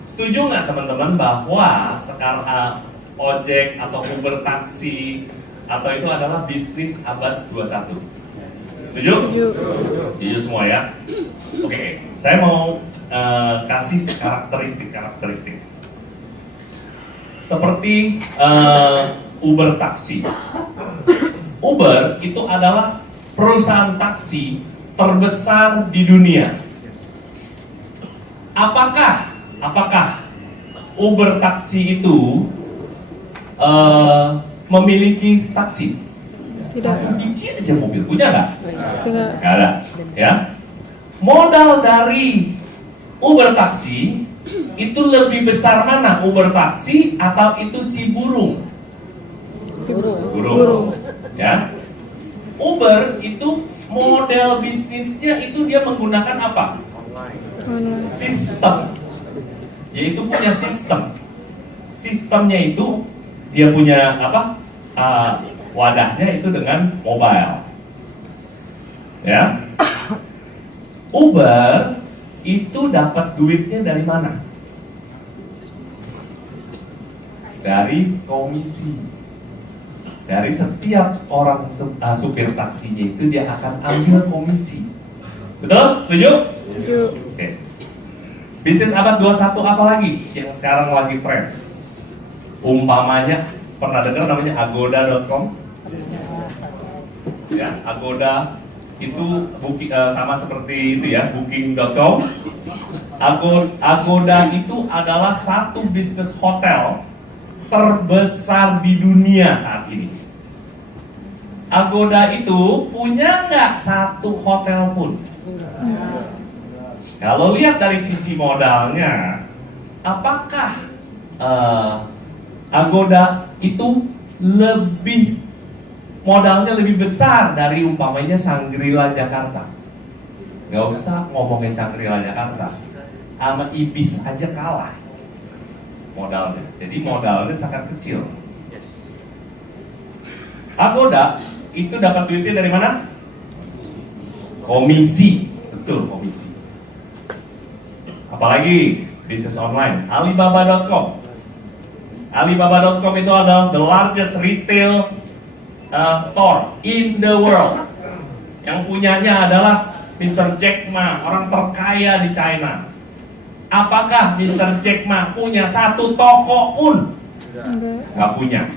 Setuju nggak teman-teman bahwa sekarang ojek atau Uber taksi atau itu adalah bisnis abad 21? Setuju? Setuju semua ya. Oke, saya mau kasih karakteristik. Seperti Uber taksi. Uber itu adalah perusahaan taksi terbesar di dunia. Apakah Uber taksi itu memiliki taksi? Satu biji aja mobil, punya nggak? Tidak. Nggak ada, ya. Modal dari Uber taksi itu lebih besar mana? Uber taksi atau itu si burung? Burung. Ya. Uber itu model bisnisnya itu dia menggunakan apa? Sistem. Yaitu punya sistem. Sistemnya itu dia punya apa? Wadahnya itu dengan mobile. Ya. Uber itu dapat duitnya dari mana? Dari komisi. Dari setiap orang supir taksinya itu dia akan ambil komisi. Betul? Setuju? Setuju. Oke. Bisnis abad 21 apa lagi yang sekarang lagi tren? Umpamanya, pernah dengar namanya agoda.com? Ya, Agoda itu sama seperti itu ya, booking.com. Agoda itu adalah satu bisnis hotel terbesar di dunia saat ini. Agoda itu punya nggak satu hotel pun? Kalau lihat dari sisi modalnya, apakah Agoda itu modalnya lebih besar dari umpamanya Shangri-La Jakarta? Nggak usah ngomongin Shangri-La Jakarta, sama Ibis aja kalah modalnya. Jadi modalnya sangat kecil. Agoda itu dapat duitnya dari mana? Komisi, betul, komisi. Apalagi bisnis online, Alibaba.com. Alibaba.com itu adalah the largest retail store in the world. Yang punyanya adalah Mr. Jack Ma, orang terkaya di China. Apakah Mr. Jack Ma punya satu toko pun? Nggak punya.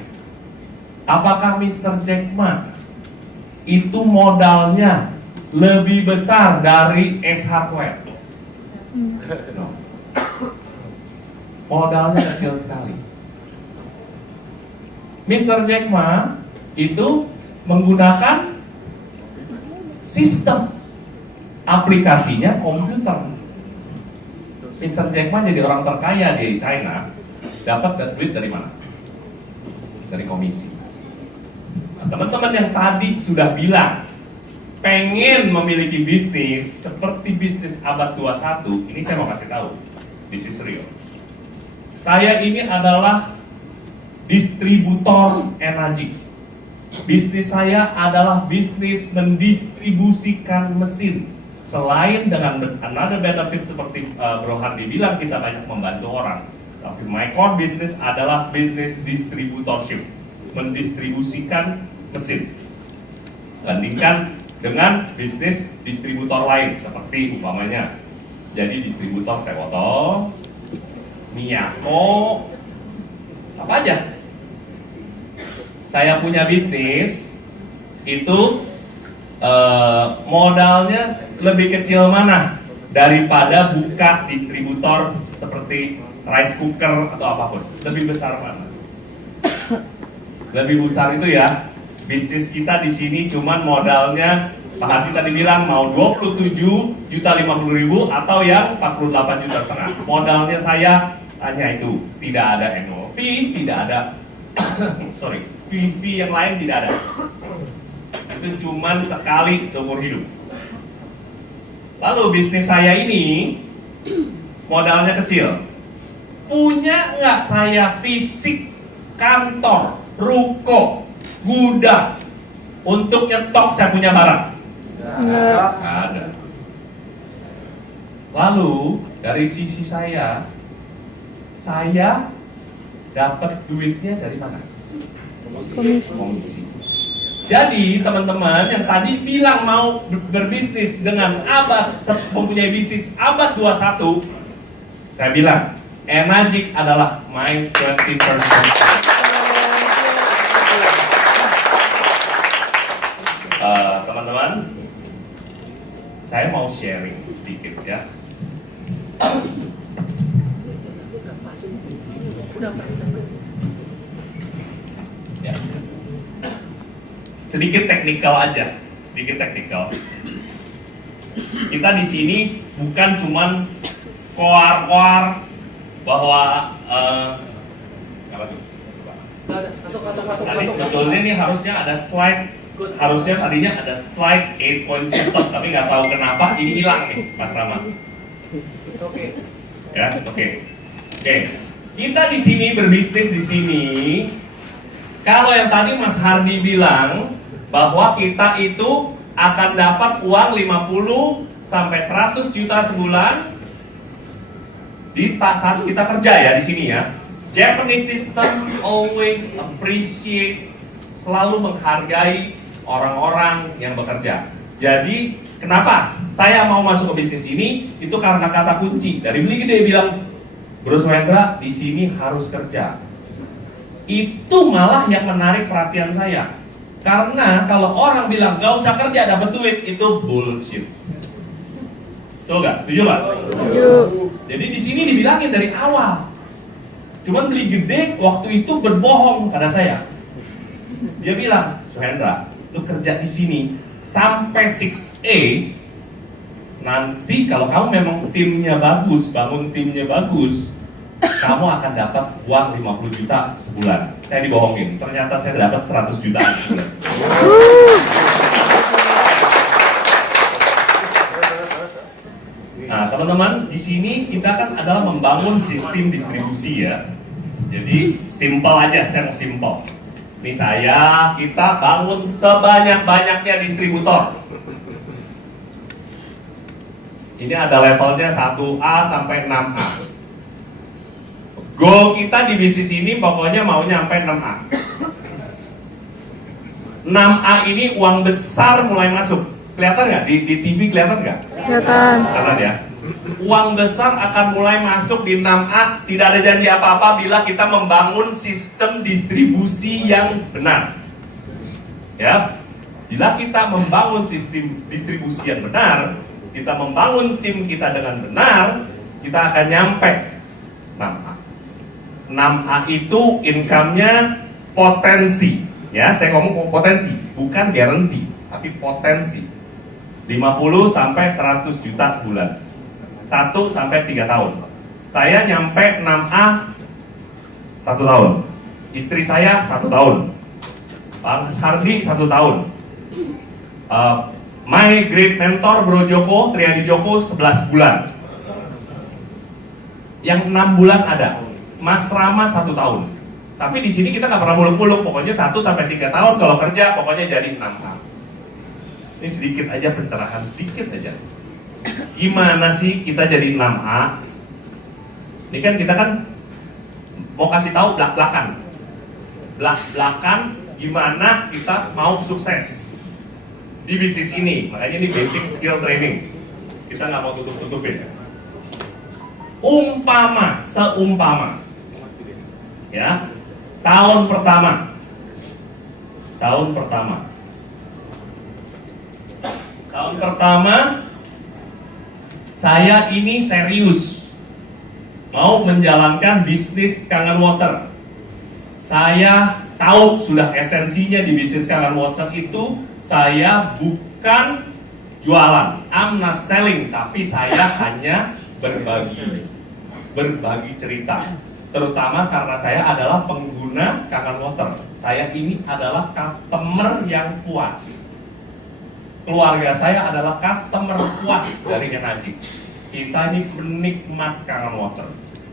Apakah Mr. Jack Ma itu modalnya lebih besar dari S Hardware? No. Modalnya kecil sekali. Mr. Jack Ma itu menggunakan sistem aplikasinya komputer. Mr. Jack Ma jadi orang terkaya di China, dapat duit dari mana? Dari komisi. teman-teman yang tadi sudah bilang pengen memiliki bisnis seperti bisnis abad 21, ini saya mau kasih tahu, this is real. Saya ini adalah distributor energi. Bisnis saya adalah bisnis mendistribusikan mesin. Selain dengan another benefit seperti Bro Handi bilang, kita banyak membantu orang. Tapi my core business adalah bisnis distributorship, mendistribusikan mesin. Bandingkan dengan bisnis distributor lain seperti umpamanya jadi distributor teh botol, Miyako, apa aja. Saya punya bisnis itu modalnya lebih kecil mana daripada buka distributor seperti rice cooker atau apapun. Lebih besar mana? Lebih besar itu ya. Bisnis kita di sini cuman modalnya Pak Hadi tadi bilang mau 27.050.000 atau yang 48,5 juta. Modalnya saya hanya itu, tidak ada annual fee, tidak ada fee yang lain tidak ada. Itu cuman sekali seumur hidup. Lalu bisnis saya ini modalnya kecil. Punya nggak saya fisik kantor, ruko, gudang untuk nyetok saya punya barang? Enggak. Ada. Lalu dari sisi saya dapat duitnya dari mana? Komisi. Jadi teman-teman yang tadi bilang mau berbisnis dengan mempunyai bisnis abad 21, saya bilang Enagic adalah my 21st century. Teman-teman, saya mau sharing sedikit ya. Ya. Sedikit teknikal aja, sedikit teknikal. Kita di sini bukan cuman koar-koar bahwa tadi sebetulnya nih harusnya ada slide, harusnya tadinya ada slide 8 point system, tapi nggak tahu kenapa ini hilang nih, Mas Rama. Oke. Ya, oke. Oke. Kita di sini berbisnis di sini. Kalau yang tadi Mas Hardi bilang bahwa kita itu akan dapat uang 50 sampai 100 juta sebulan di saat kita kerja ya di sini ya. Japanese system always appreciate, selalu menghargai orang-orang yang bekerja. Jadi kenapa saya mau masuk ke bisnis ini? Itu karena kata kunci dari Beli Gede bilang, Bro Suhendra di sini harus kerja. Itu malah yang menarik perhatian saya. Karena kalau orang bilang gak usah kerja dapat duit, itu bullshit. Betul nggak? Setuju nggak? Setuju. Jadi di sini dibilangin dari awal. Cuman Beli Gede waktu itu berbohong pada saya. Dia bilang, Suhendra, lu kerja di sini sampai 6A. Nanti kalau kamu memang timnya bagus, bangun timnya bagus, kamu akan dapat uang 50 juta sebulan. Saya dibohongin, ternyata saya dapat 100 juta sebulan. Nah, teman-teman, di sini kita kan adalah membangun sistem distribusi ya. Jadi simple aja, saya mau simple. Ini kita bangun sebanyak-banyaknya distributor. Ini ada levelnya 1A sampai 6A. Goal kita di bisnis ini pokoknya mau nyampe 6A. 6A ini uang besar mulai masuk. Kelihatan nggak? Di TV kelihatan nggak? Kelihatan. Kelihatan ya? Uang besar akan mulai masuk di 6A. Tidak ada janji apa-apa bila kita membangun sistem distribusi yang benar. Ya, bila kita membangun sistem distribusi yang benar, kita membangun tim kita dengan benar, kita akan nyampe 6A. 6A itu income-nya potensi. Ya, saya ngomong potensi, bukan guarantee, tapi potensi. 50 sampai 100 juta sebulan. 1 sampai 3 tahun. Saya nyampe 6A 1 tahun. Istri saya 1 tahun. Bang Hardi 1 tahun. My great mentor Bro Joko, Triadi Joko 11 bulan. Yang 6 bulan ada. Mas Rama 1 tahun. Tapi di sini kita nggak pernah muluk-muluk, pokoknya 1 sampai 3 tahun kalau kerja pokoknya jadi 6 tahun. Ini sedikit aja pencerahan, sedikit aja. Gimana sih kita jadi 6A? Ini kan kita kan mau kasih tahu belak-belakan. Belak-belakan gimana kita mau sukses di bisnis ini. Makanya ini basic skill training. Kita nggak mau tutup-tutupin. Seumpama. Ya, tahun pertama. Tahun pertama saya ini serius mau menjalankan bisnis Kangen Water. Saya tahu sudah esensinya di bisnis Kangen Water itu saya bukan jualan, I'm not selling, tapi saya hanya berbagi cerita. Terutama karena saya adalah pengguna Kangen Water. Saya ini adalah customer yang puas. Keluarga saya adalah customer puas dari Energy. Kita ini penikmat Kangen Water.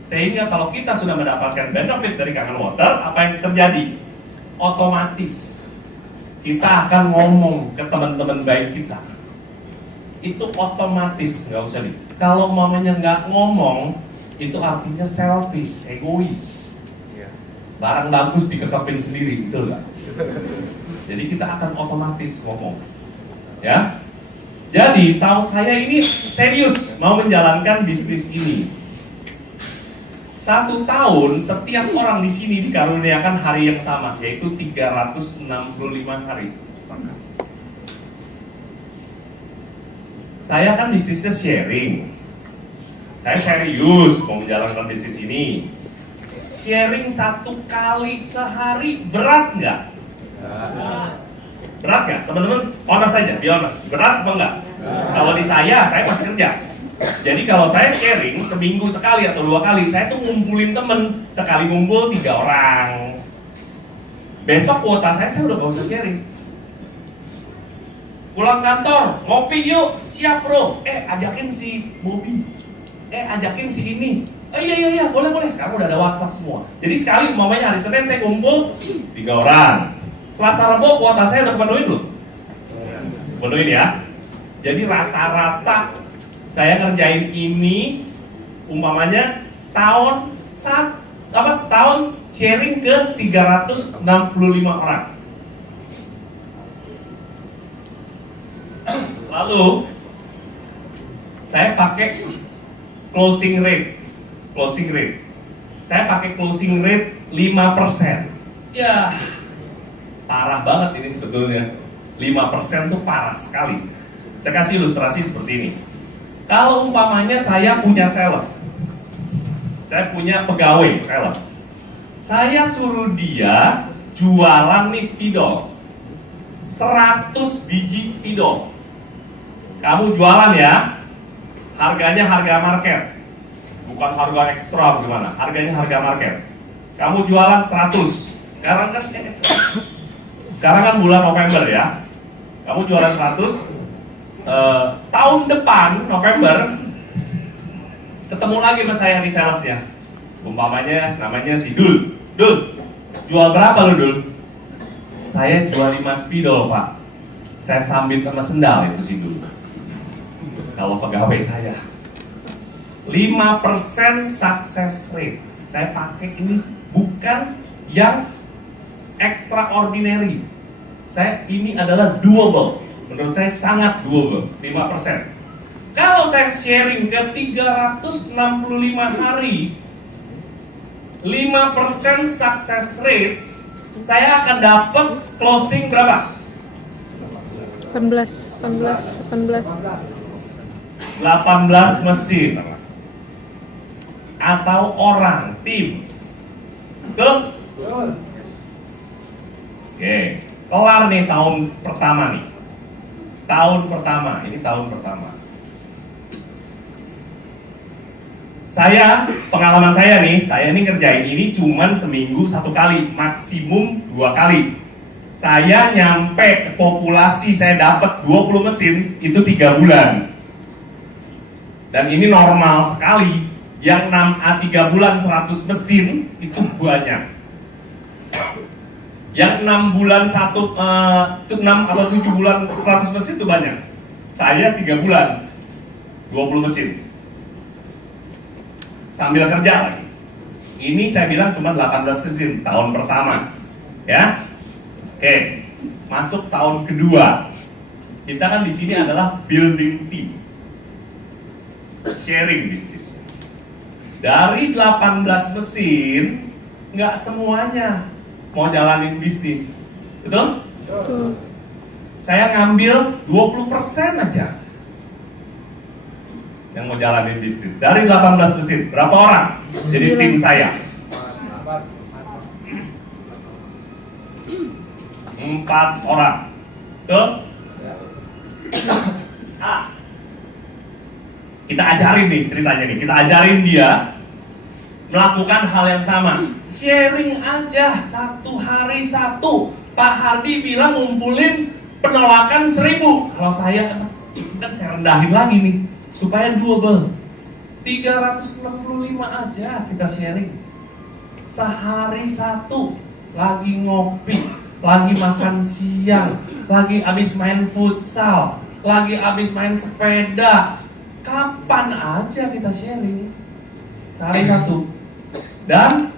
Sehingga kalau kita sudah mendapatkan benefit dari Kangen Water, apa yang terjadi? Otomatis kita akan ngomong ke teman-teman baik kita. Itu otomatis, nggak usah nih. Kalau mamanya nggak ngomong, itu artinya selfish, egois. Barang bagus dikekepin sendiri, gitu nggak? Jadi kita akan otomatis ngomong. Ya, jadi tahun saya ini serius mau menjalankan bisnis ini. 1 tahun setiap orang di sini dikaruniakan hari yang sama, yaitu 365 hari. Saya kan bisnisnya sharing. Saya serius mau menjalankan bisnis ini. Sharing 1 kali sehari berat nggak? Berat nggak? Teman-teman, honest saja, be honest. Berat apa enggak? Kalau di saya masih kerja. Jadi kalau saya sharing seminggu sekali atau 2 kali, saya tuh ngumpulin temen. Sekali ngumpul 3 orang. Besok kuota saya udah gak usah sharing. Pulang kantor, ngopi yuk, siap bro. Ajakin si Bobby. Ajakin si ini. Iya, boleh. Sekarang udah ada WhatsApp semua. Jadi sekali, umpamanya hari Senin saya kumpul 3 orang. Selasa Rabu kuota saya udah penuhin belum? Penuhin ya. Jadi rata-rata saya ngerjain ini umpamanya setahun sharing ke 365 orang. Lalu saya pakai closing rate. Saya pakai closing rate 5%. Ya, parah banget ini sebetulnya. 5% tuh parah sekali. Saya kasih ilustrasi seperti ini. Kalau umpamanya saya punya sales, saya punya pegawai sales, saya suruh dia jualan nih spidol 100 biji spidol. Kamu jualan ya, harganya harga market, bukan harga ekstra bagaimana, harganya harga market. Kamu jualan 100, sekarang kan bulan November ya, kamu jualan 100. Tahun depan November ketemu lagi sama saya di salesnya, umpamanya namanya si Dul, jual berapa lu Dul? Saya jual 5 spidol pak, saya sambit sama sendal itu si Dul. Kalau pegawai saya 5% success rate, saya pakai ini bukan yang extraordinary, ini adalah doable. Menurut saya sangat doable, 5%. Kalau saya sharing ke 365 hari, 5% success rate, saya akan dapat closing berapa? 18 mesin atau orang, tim. Betul? Oke, kelar nih tahun pertama nih. Ini tahun pertama. Pengalaman saya nih, saya ini ngerjain ini cuman seminggu 1 kali, maksimum 2 kali. Saya nyampe ke populasi, saya dapat 20 mesin itu 3 bulan. Dan ini normal sekali. Yang 3 bulan 100 mesin itu banyak. Yang 6 bulan 6 atau 7 bulan 100 mesin itu banyak. Saya 3 bulan 20 mesin. Sambil kerja lagi. Ini saya bilang cuma 18 mesin tahun pertama. Ya. Oke. Masuk tahun kedua. Kita kan di sini adalah building team. Sharing bisnis. Dari 18 mesin, nggak semuanya mau jalanin bisnis, betul? Betul. Saya ngambil 20% aja yang mau jalanin bisnis. Dari 18 mesin, berapa orang? Jadi tim saya 4 orang. Betul? Kita ajarin nih ceritanya nih, kita ajarin dia melakukan hal yang sama. Sharing aja, 1 hari 1. Pak Hardi bilang ngumpulin penolakan 1000. Kalau saya kan saya rendahin lagi nih supaya double. 365 aja kita sharing. Sehari 1, lagi ngopi, lagi makan siang, lagi abis main futsal, lagi abis main sepeda. Kapan aja kita sharing. Sehari 1. Dan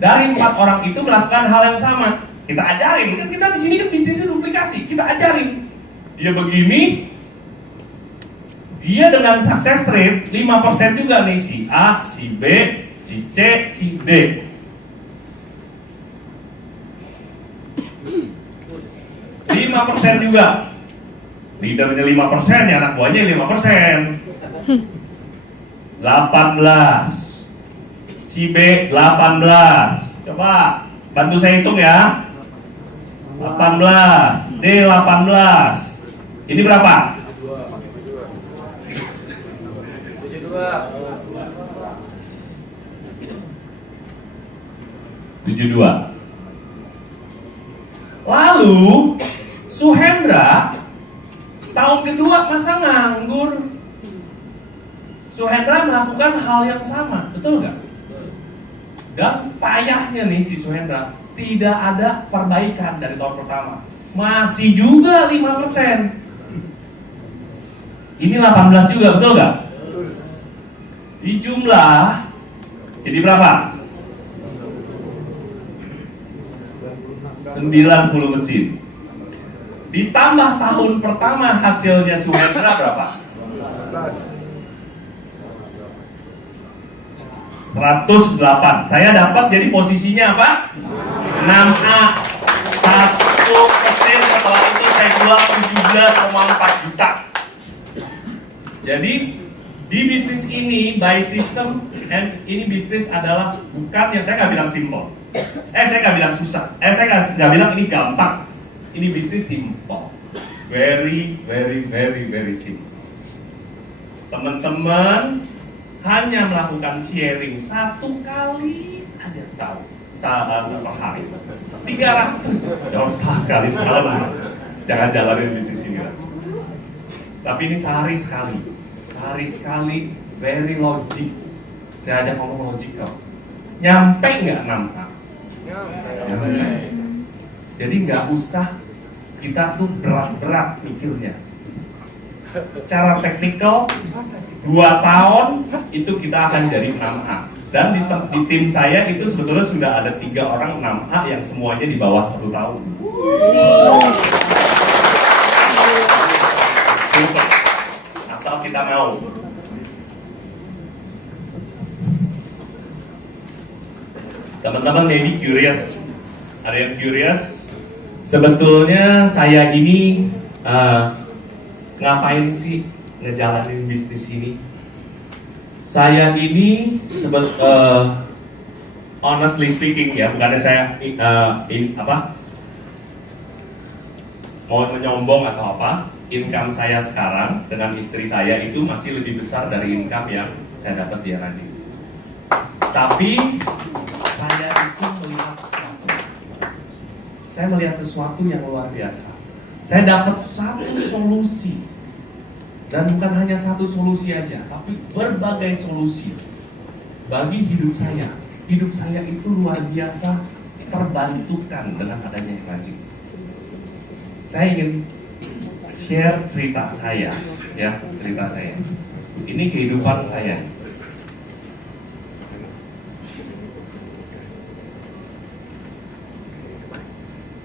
dari 4 orang itu melakukan hal yang sama. Kita ajarin, kan kita di sini kan bisnisnya duplikasi. Kita ajarin. Dia begini, dia dengan success rate 5% juga nih, si A, si B, si C, si D. % juga. Leadernya 5%, ya anak buahnya 5%. 18. Si B 18. Coba bantu saya hitung ya. 18. D 18. Ini berapa? 72. Lalu Suhendra tahun kedua masa nganggur. Suhendra melakukan hal yang sama, betul nggak? Dan payahnya nih si Suhendra, tidak ada perbaikan dari tahun pertama. Masih juga 5%. Ini 18 juga, betul nggak? Di jumlah jadi berapa? 90 mesin. Ditambah tahun pertama hasilnya Suhendra berapa? 108. Saya dapat jadi posisinya apa? 6A. 1 mesin, setelah itu saya jual 17,4 juta. Jadi di bisnis ini by system, and ini bisnis adalah bukan yang saya nggak bilang simple. Saya nggak bilang susah. Saya nggak bilang ini gampang. Ini bisnis simple. Very, very, very, very simple. Teman-teman hanya melakukan sharing 1 kali aja setahun, per hari. 300, kalau sekali setahun, jangan jalanin bisnis ini lah. Tapi ini sehari sekali, very logic. Saya ajak ngomong logical. Nyampe nggak 6A? Jadi nggak usah kita tuh berat-berat mikirnya. Secara teknikal 2 tahun itu kita akan jadi 6A. Dan di tim saya itu sebetulnya sudah ada 3 orang 6A yang semuanya di bawah 1 tahun. Asal kita mau. Teman-teman maybe curious. Ada yang curious? Sebetulnya saya ini ngapain sih ngejalanin bisnis ini? Saya ini honestly speaking ya, bukannya saya mau menyombong atau apa. Income saya sekarang dengan istri saya itu masih lebih besar dari income yang saya dapat di Ranjing. Tapi saya itu melihat sesuatu. saya melihat sesuatu yang luar biasa. Saya dapat satu solusi. Dan bukan hanya satu solusi aja, tapi berbagai solusi bagi hidup saya. Hidup saya itu luar biasa terbantukan dengan adanya Magic. Saya ingin share cerita saya, ya, cerita saya. Ini kehidupan saya.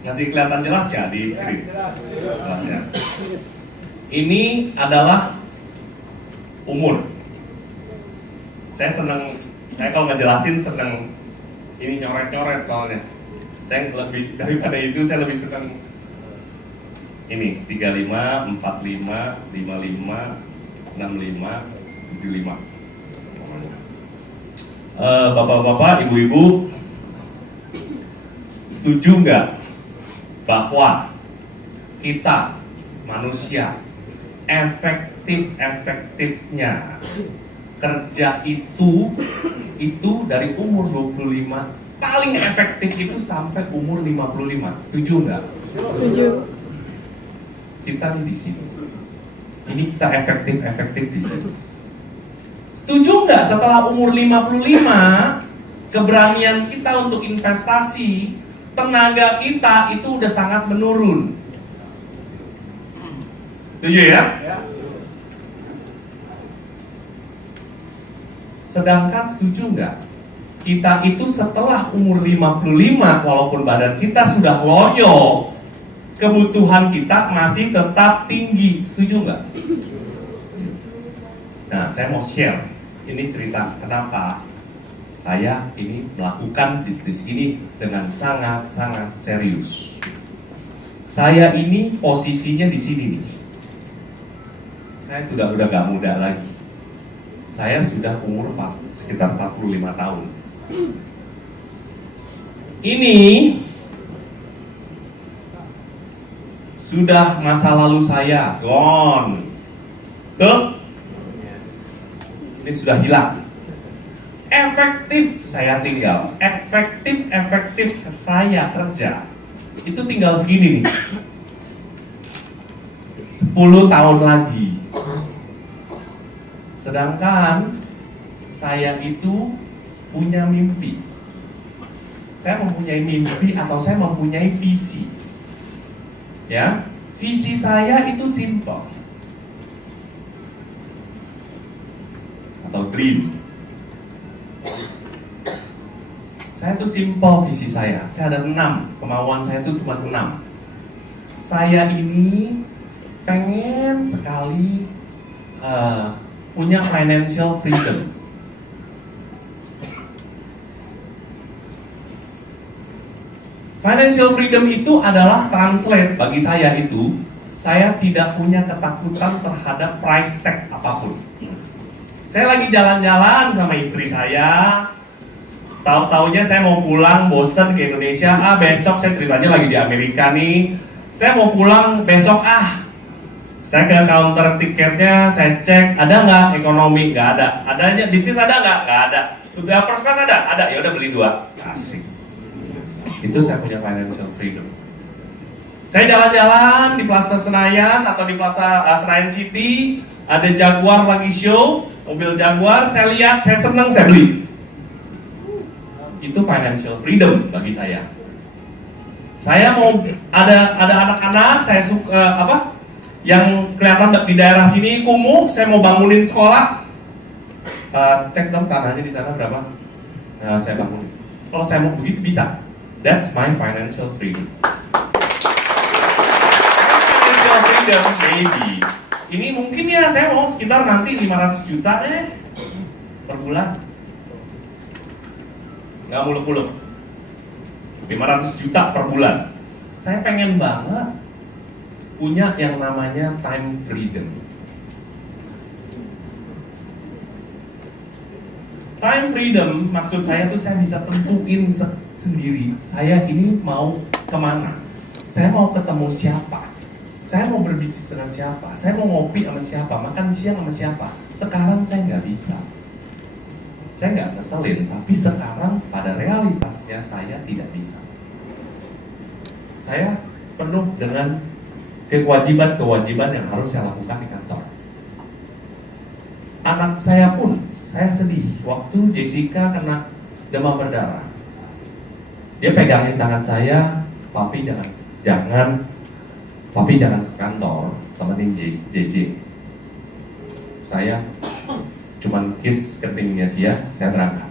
Masih kelihatan jelas ya di screen? Jelas ya. Ini adalah umur. Saya kalau ngejelasin seneng ini nyoret-nyoret soalnya. Saya lebih daripada itu, saya lebih seneng ini 35, 45, 55, 65, 75. Bapak-bapak, ibu-ibu, setuju nggak bahwa kita manusia efektifnya kerja itu dari umur 25 paling efektif itu sampai umur 55. Setuju nggak? Setuju. Kita di sini. Ini kita efektif di sini. Setuju nggak setelah umur 55 keberanian kita untuk investasi, tenaga kita itu udah sangat menurun. Setuju ya? Sedangkan setuju nggak? Kita itu setelah umur 55 walaupun badan kita sudah loyo, kebutuhan kita masih tetap tinggi. Setuju nggak? Nah, saya mau share. Ini cerita kenapa saya ini melakukan bisnis ini dengan sangat-sangat serius. Saya ini posisinya di sini nih. Saya udah gak muda lagi. Saya sudah umur sekitar 45 tahun. Ini sudah masa lalu saya gone. Tuh. Ini sudah hilang. Efektif saya tinggal. Efektif saya kerja. Itu tinggal segini nih. 10 tahun lagi. Sedangkan saya itu punya mimpi. Saya mempunyai mimpi atau saya mempunyai visi. Ya, visi saya itu simple. Atau dream. Saya tuh simple visi saya. Saya ada 6, kemauan saya tuh cuma 6. Saya ini pengen sekali punya financial freedom. Financial freedom itu adalah translate bagi saya itu, saya tidak punya ketakutan terhadap price tag apapun. Saya lagi jalan-jalan sama istri saya, tahu-taunya saya mau pulang bosen ke Indonesia. Besok saya ceritanya lagi di Amerika nih. Saya mau pulang besok Saya ke counter tiketnya, saya cek ada nggak ekonomi, nggak ada. Adanya bisnis ada nggak? Nggak ada. First class ada? Ada. Ya udah beli 2. Asik. Itu saya punya financial freedom. Saya jalan-jalan di Plaza Senayan atau di Plaza Senayan City, ada Jaguar lagi show, mobil Jaguar, saya lihat, saya seneng, saya beli. Itu financial freedom bagi saya. Saya mau ada anak-anak, saya suka yang kelihatan di daerah sini kumuh, saya mau bangunin sekolah. Cek dong tanahnya di sana berapa? Saya bangunin. Kalau saya mau begitu bisa. That's my financial freedom. Financial freedom maybe. Ini mungkin ya saya mau sekitar nanti 500 juta per bulan. Nggak muluk-muluk. 500 juta per bulan. Saya pengen banget punya yang namanya time freedom. Time freedom maksud saya tuh saya bisa tentuin sendiri. Saya ini mau kemana? Saya mau ketemu siapa? Saya mau berbisnis dengan siapa? Saya mau ngopi sama siapa? Makan siang sama siapa? Sekarang saya nggak bisa. Saya nggak seselin, tapi sekarang pada realitasnya saya tidak bisa. Saya penuh dengan kewajiban-kewajiban yang harus saya lakukan di kantor. Anak saya pun, saya sedih waktu Jessica kena demam berdarah. Dia pegangin tangan saya, papi papi jangan ke kantor, temenin JJ. Saya cuman kiss kepingnya dia, saya berangkat.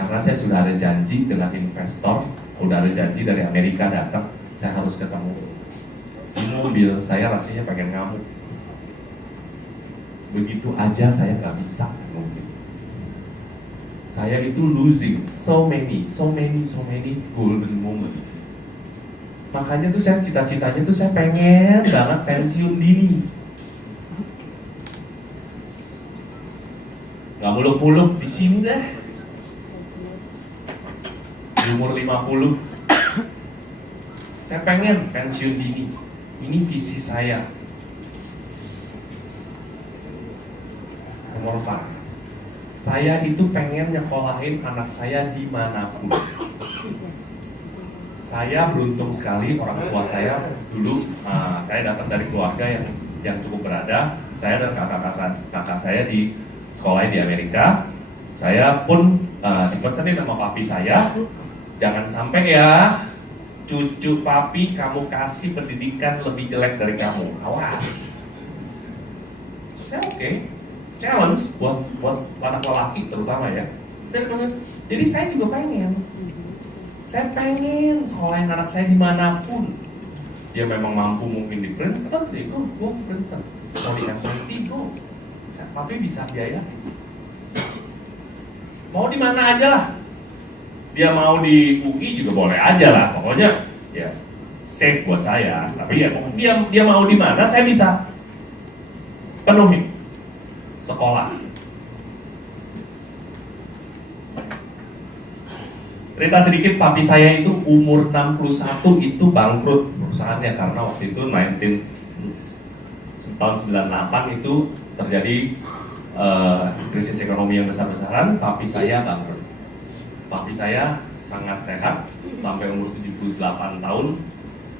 Karena saya sudah ada janji dengan investor, udah ada janji dari Amerika datang, saya harus ketemu. Di mobil, saya rasanya pengen ngamuk. Begitu aja saya nggak bisa mobil. Saya itu losing so many golden moment. Makanya tuh saya cita-citanya tuh saya pengen banget pensiun dini. Gak muluk-muluk di sini deh. Di umur 50, saya pengen pensiun dini. Ini visi saya. Nomor 4, saya itu pengen nyekolahin anak saya dimanapun. Saya beruntung sekali, orang tua saya dulu, saya datang dari keluarga yang cukup berada. Saya dan kakak saya di sekolah di Amerika. Saya pun dipesanin sama papi saya, jangan sampai ya cucu papi kamu kasih pendidikan lebih jelek dari kamu, awas. Saya oke. Challenge buat anak lelaki terutama ya. Jadi saya juga pengen. Saya pengen sekolahin anak saya dimanapun. Dia memang mampu mungkin di Princeton, dia go di Princeton. Mau di MIT, go. Papi bisa biaya. Mau di mana aja lah. Dia mau di UI juga boleh aja lah. Pokoknya ya safe buat saya. Tapi ya dia mau di mana saya bisa penuhin. Sekolah. Cerita sedikit, papi saya itu umur 61 itu bangkrut perusahaannya karena waktu itu tahun 98 itu terjadi krisis ekonomi yang besar-besaran. Papi saya bangkrut. Papi saya sangat sehat sampai umur 78 tahun.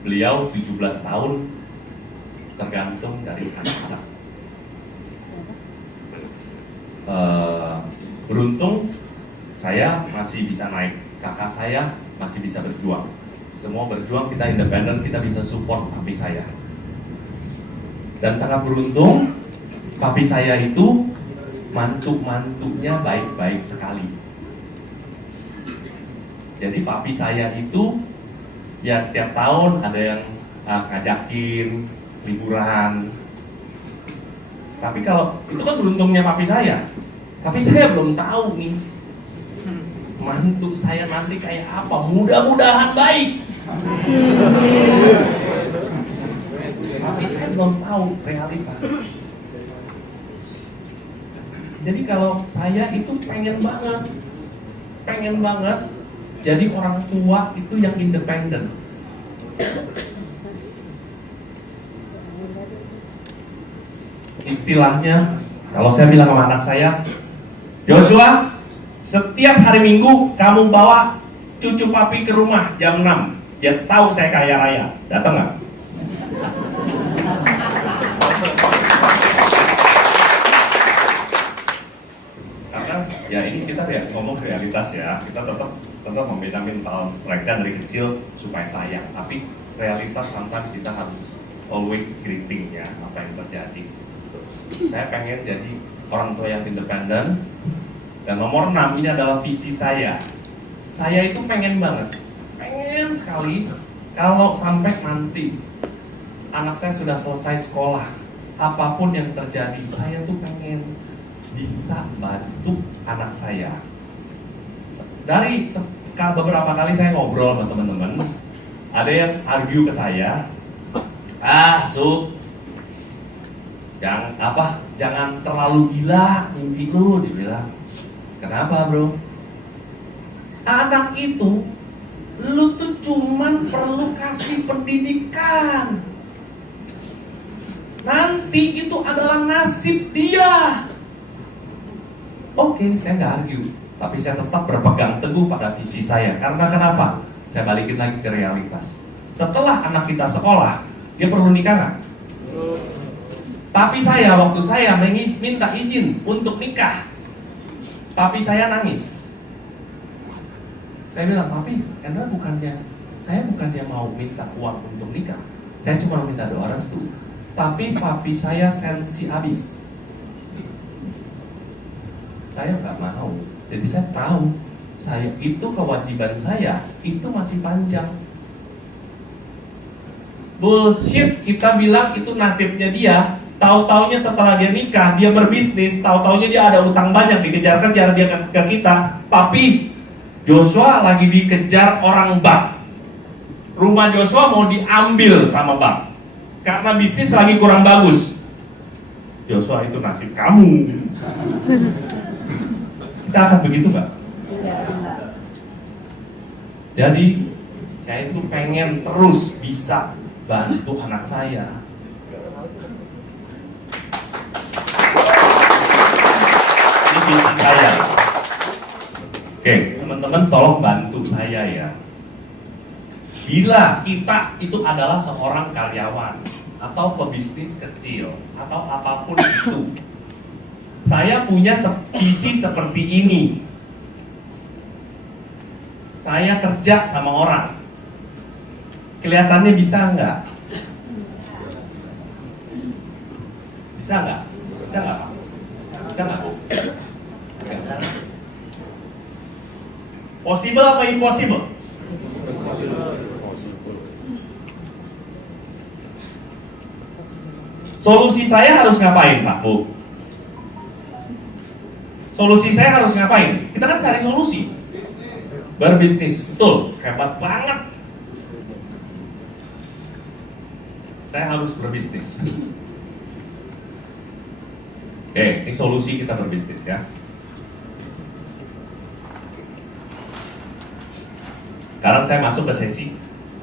Beliau 17 tahun tergantung dari anak-anak. Beruntung saya masih bisa naik, kakak saya masih bisa berjuang. Semua berjuang, kita independen, kita bisa support papi saya. Dan sangat beruntung, papi saya itu mantuk-mantuknya baik-baik sekali. Jadi papi saya itu ya setiap tahun ada yang ngajakin liburan. Tapi kalau itu kan beruntungnya papi saya. Tapi saya belum tahu nih mantu saya nanti kayak apa. Mudah-mudahan baik. Tapi saya belum tahu realitas. Jadi kalau saya itu pengen banget jadi orang tua itu yang independen. Istilahnya, kalau saya bilang sama anak saya, Joshua, setiap hari Minggu kamu bawa cucu papi ke rumah jam 6. Dia tahu saya kaya raya. Datang nggak? Karena ya ini kita ngomong realitas ya. Kita tetap membina mental mereka dari kecil supaya sayang. Tapi realitas sometimes kita harus always greeting ya apa yang terjadi. Saya pengen jadi orang tua yang independen. Dan nomor 6 ini adalah visi saya. Saya itu pengen sekali kalau sampai nanti anak saya sudah selesai sekolah, apapun yang terjadi, saya tuh pengen bisa bantu anak saya. Dari beberapa kali saya ngobrol sama teman-teman, ada yang argue ke saya, jangan terlalu gila mimpi lu, dibilang. Kenapa bro? Anak itu lu tuh cuman perlu kasih pendidikan. Nanti itu adalah nasib dia. Oke, saya nggak argue, tapi saya tetap berpegang teguh pada visi saya. Karena kenapa? Saya balikin lagi ke realitas. Setelah anak kita sekolah, dia perlu nikah nggak? Tapi saya, waktu saya minta izin untuk nikah, papi saya nangis. Saya bilang, papi, saya bukannya mau minta uang untuk nikah, saya cuma minta doa restu. Tapi papi saya sensi habis. Saya nggak mau. Jadi saya tahu, kewajiban saya itu masih panjang. Bullshit, kita bilang itu nasibnya dia. Tahu-taunya setelah dia nikah, dia berbisnis, tahu-taunya dia ada utang banyak, dikejar-kejar dia ke kita. Papi, Joshua lagi dikejar orang bank. Rumah Joshua mau diambil sama bank karena bisnis lagi kurang bagus. Joshua, itu nasib kamu. Kita akan begitu nggak? Jadi saya itu pengen terus bisa bantu anak saya. Ini visi saya. Oke, teman-teman tolong bantu saya ya. Bila kita itu adalah seorang karyawan atau pebisnis kecil atau apapun itu, saya punya visi seperti ini. Saya kerja sama orang, kelihatannya bisa nggak? Bisa nggak? Bisa nggak? Bisa nggak? Possible apa impossible? Solusi saya harus ngapain, Pak Bu? Solusi saya harus ngapain? Kita kan cari solusi. Berbisnis, betul, hebat banget. Saya harus berbisnis. Oke, ini solusi kita berbisnis ya. Sekarang saya masuk ke sesi.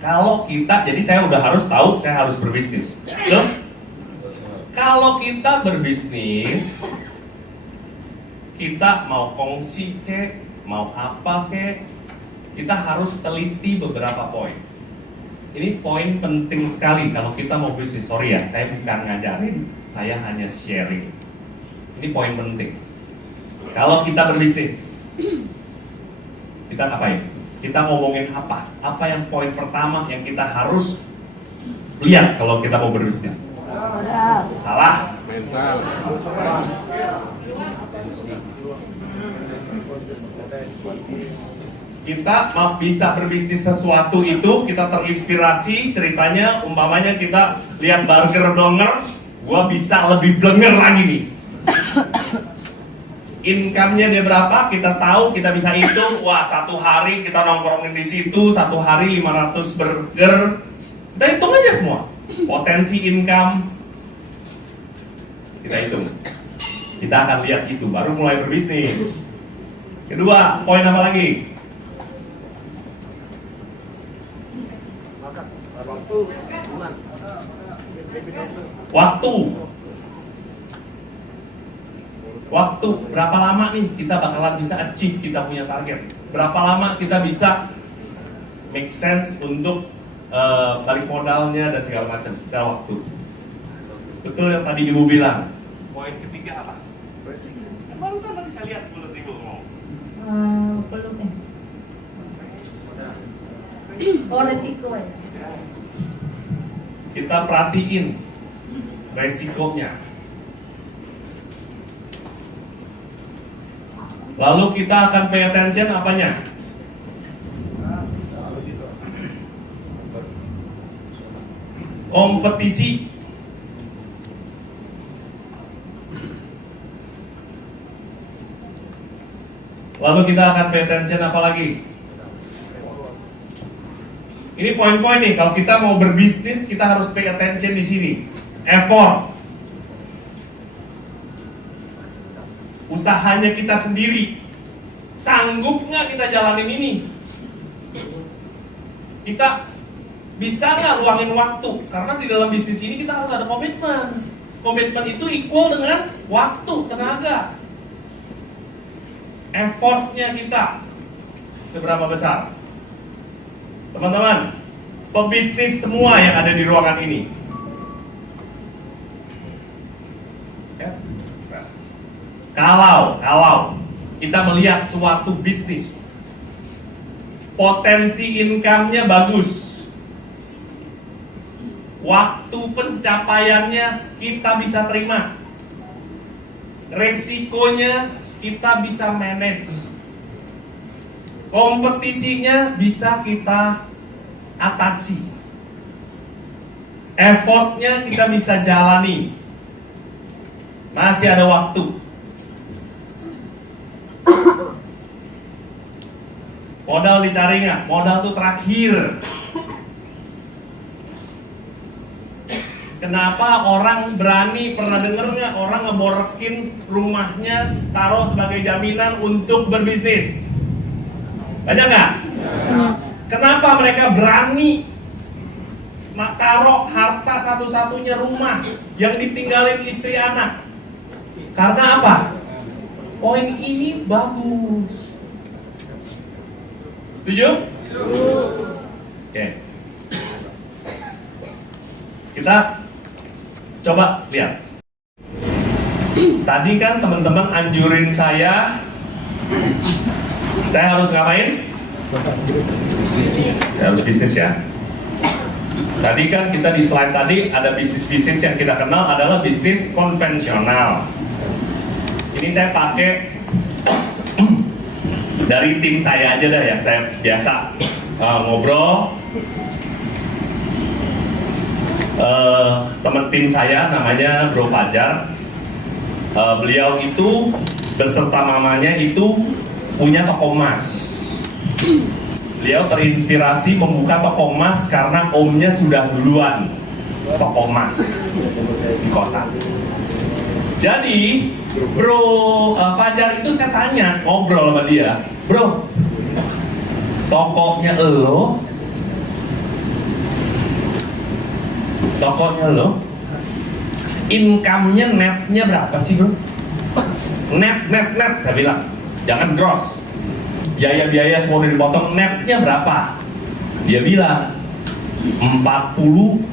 Kalau kita, jadi saya udah harus tahu saya harus berbisnis. Betul? Kalau kita berbisnis, kita mau kongsi kek, mau apa kek, kita harus teliti beberapa poin. Ini poin penting sekali kalau kita mau bisnis. Sorry ya, saya bukan ngajarin, saya hanya sharing. Ini poin penting. Kalau kita berbisnis, kita ngapain? Kita ngomongin apa? Apa yang poin pertama yang kita harus lihat kalau kita mau berbisnis? Salah. Mental. Kita mau bisa berbisnis sesuatu itu, kita terinspirasi ceritanya, umpamanya kita lihat burger blonger, gua bisa lebih blenger lagi nih. Income-nya dia berapa, kita tahu, kita bisa hitung. Wah, satu hari kita nongkrongin di situ, satu hari 500 burger. Kita hitung aja semua. Potensi income kita hitung. Kita akan lihat itu, baru mulai berbisnis. Kedua, poin apa lagi? Waktu, berapa lama nih kita bakalan bisa achieve kita punya target? Berapa lama kita bisa make sense untuk balik modalnya dan segala macam? Kita waktu. Betul yang tadi Ibu bilang. Poin ketiga apa? Barusan tadi saya lihat mulut Ibu ngomong. Belum ya. Oh, resiko ya. Kita perhatiin resikonya. Lalu kita akan pay attention apanya? Kompetisi. Lalu kita akan pay attention apa lagi? Ini poin-poin nih, kalau kita mau berbisnis kita harus pay attention di sini. Effort. Usahanya kita sendiri. Sanggup nggak kita jalanin ini? Kita bisa nggak luangin waktu? Karena di dalam bisnis ini kita harus ada komitmen. Komitmen itu equal dengan waktu, tenaga. Effortnya kita seberapa besar? Teman-teman, pebisnis semua yang ada di ruangan ini. Ya. Kalau kita melihat suatu bisnis, potensi income-nya bagus, waktu pencapaiannya kita bisa terima, resikonya kita bisa manage, kompetisinya bisa kita atasi, effortnya kita bisa jalani, masih ada waktu. Modal dicari nggak? Modal tuh terakhir. Kenapa orang berani, pernah denger nggak orang ngeborekin rumahnya taruh sebagai jaminan untuk berbisnis? Banyak nggak? Kenapa mereka berani taruh harta satu-satunya rumah yang ditinggalin istri anak? Karena apa? Poin ini bagus. Setuju? Oke. Kita coba lihat. Tadi kan teman-teman anjurin saya harus ngapain? Saya harus bisnis ya. Tadi kan kita di slide tadi ada bisnis-bisnis yang kita kenal adalah bisnis konvensional. Ini saya pakai dari tim saya aja dah, yang saya biasa ngobrol. Teman tim saya namanya Bro Fajar. Beliau itu beserta mamanya itu punya toko emas. Beliau terinspirasi membuka toko emas karena omnya sudah duluan toko emas di kota. Jadi Bro Fajar itu saya tanya, ngobrol sama dia, bro, tokonya lo, income-nya netnya berapa sih bro? Net, saya bilang, jangan gross. Biaya-biaya semua udah dipotong, netnya berapa? Dia bilang 40,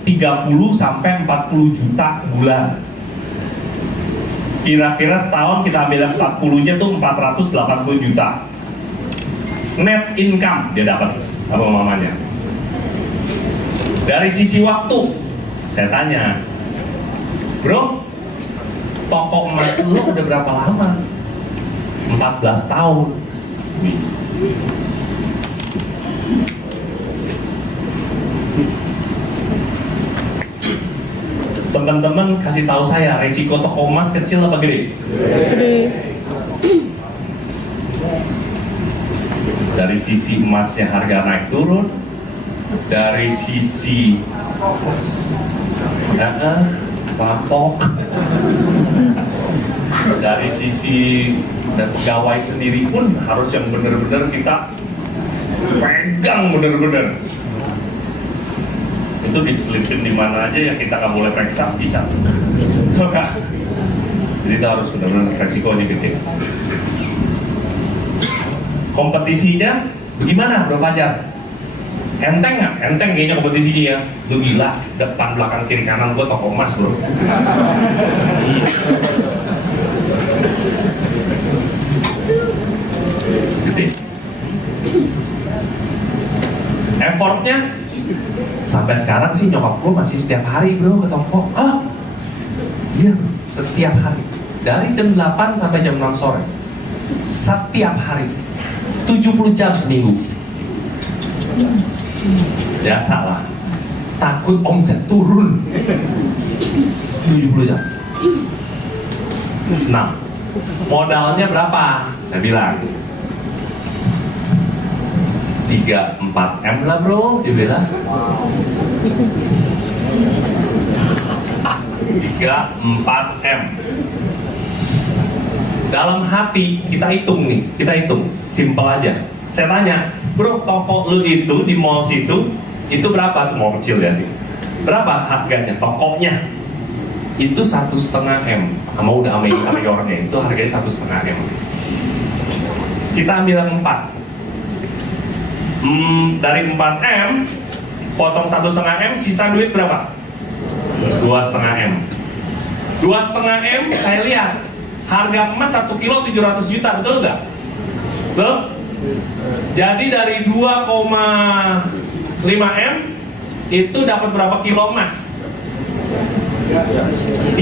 30 sampai 40 juta sebulan. Kira-kira setahun kita ambil 40-nya tuh 480 juta. Net income dia dapat sama mamanya. Dari sisi waktu, saya tanya, bro, toko emas lu udah berapa lama? 14 tahun. Teman-teman kasih tahu saya, resiko toko emas kecil apa gede? Gede. Dari sisi emasnya harga naik turun, dari sisi rapok, dari sisi dan pegawai sendiri pun harus yang benar-benar kita pegang benar-benar. Itu diselipin di mana aja yang kita nggak boleh periksa bisa. Coba. Jadi kita harus benar-benar resikonya gede. Kompetisinya bagaimana Bro Fajar? Enteng nggak? Enteng kayaknya kompetisinya ya. Lu gila, depan belakang kiri kanan gua toko emas bro. Gede. Effortnya sampai sekarang sih nyokap gue masih setiap hari bro ke toko. Iya, setiap hari. Dari jam 8 sampai jam 6 sore. Setiap hari. 70 jam seminggu. Ya salah. Takut omset turun. 70 jam. Nah, modalnya berapa? Saya bilang 3-4 M lah bro, dia bilang 3-4 M. Dalam hati kita hitung nih, simple aja. Saya tanya, bro, toko lu itu di mall situ, itu berapa? Tuh mall kecil ya, berapa harganya? Tokonya itu 1,5 M, sama udah mayornya itu harganya 1,5 M. Kita ambil yang 4. Dari 4 M potong 1,5 M, sisa duit berapa? 2,5 M. 2,5 M, saya lihat harga emas 1 kilo 700 juta, betul nggak? Betul? Jadi dari 2,5 M itu dapat berapa kilo emas? 3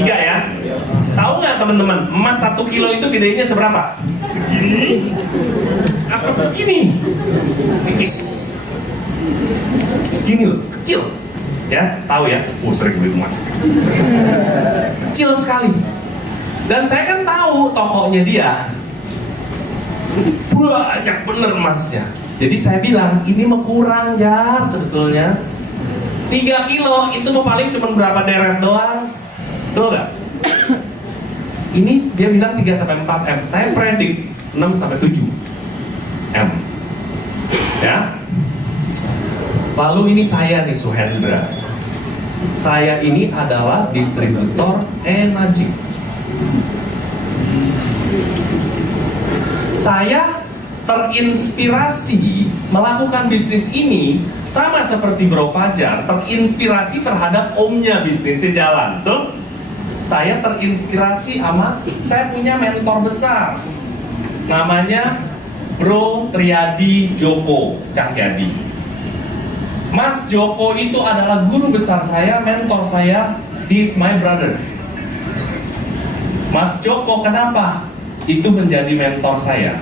ya? Tahu nggak teman-teman, emas 1 kilo itu gedenya seberapa? Segini? Apa segini? Tipis. Segini loh, kecil. Ya, tahu ya? Sering beli emas. Kecil sekali. Dan saya kan tahu tokonya dia. Banyak bener emasnya. Jadi saya bilang, ini mah kurang Jar sebetulnya. 3 kilo itu mah paling cuma berapa deret doang. Betul nggak? Ini dia bilang 3-4 M. Saya predik 6-7 M. Ya. Lalu ini saya nih Suhendra. Saya ini adalah distributor energi. Saya terinspirasi melakukan bisnis ini sama seperti Bro Fajar, terinspirasi terhadap omnya bisnisnya jalan, tuh. Saya terinspirasi sama, saya punya mentor besar, namanya Bro Triadi Joko Cahyadi. Mas Joko itu adalah guru besar saya, mentor saya, he's my brother. Mas Joko kenapa itu menjadi mentor saya?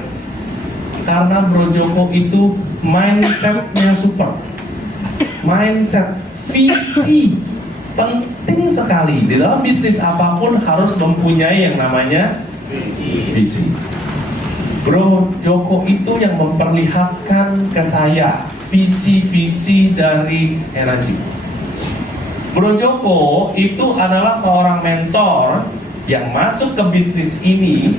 Karena Bro Joko itu mindsetnya super, mindset, visi penting sekali di dalam bisnis apapun harus mempunyai yang namanya visi. Bro Joko itu yang memperlihatkan ke saya visi-visi dari energi. Bro Joko itu adalah seorang mentor yang masuk ke bisnis ini.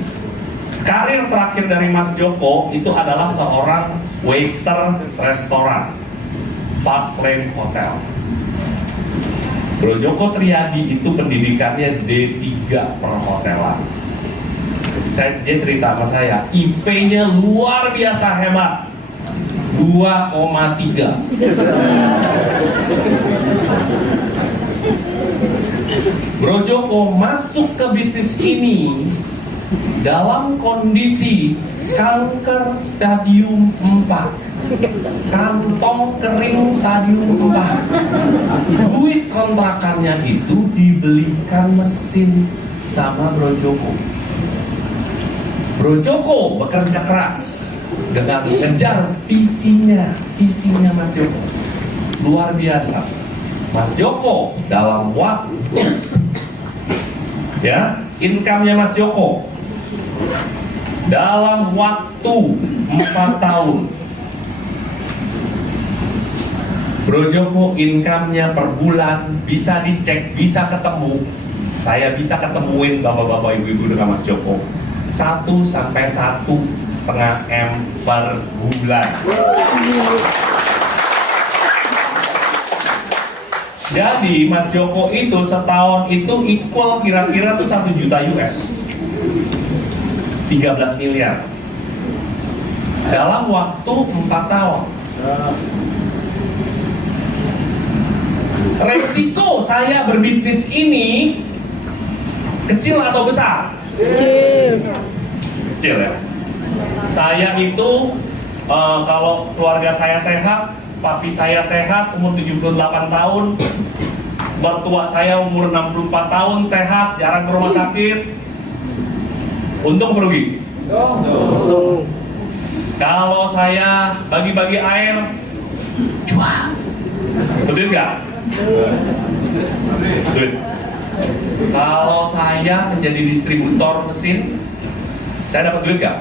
Karir terakhir dari Mas Joko itu adalah seorang waiter restoran Park Lane Hotel. Bro Joko Triadi itu pendidikannya D3 perhotelan. Dia cerita sama saya, IP-nya luar biasa hebat, 2,3. Bro Joko masuk ke bisnis ini dalam kondisi kanker stadium 4, kantong kering stadium 4. Duit kontrakannya itu dibelikan mesin sama Bro Joko. Bro Joko bekerja keras dengan mengejar visinya Mas Joko. Luar biasa. Mas Joko dalam waktu, ya, income-nya Mas Joko dalam waktu 4 tahun, Bro Joko income-nya per bulan bisa dicek, bisa ketemu. Saya bisa ketemuin bapak-bapak ibu-ibu dengan Mas Joko 1 sampai 1,5 M per bulan. Jadi Mas Joko itu setahun itu equal kira-kira tuh 1 juta US, 13 miliar dalam waktu 4 tahun. Resiko saya berbisnis ini kecil atau besar? Kecil ya. Saya itu kalau keluarga saya sehat, papi saya sehat, umur 78 tahun, mertua saya umur 64 tahun, sehat, jarang ke rumah sakit. Untung merugi? Untung. Kalau saya bagi-bagi air, jual. Betul nggak? Betul. Kalau saya menjadi distributor mesin, saya dapat duit nggak?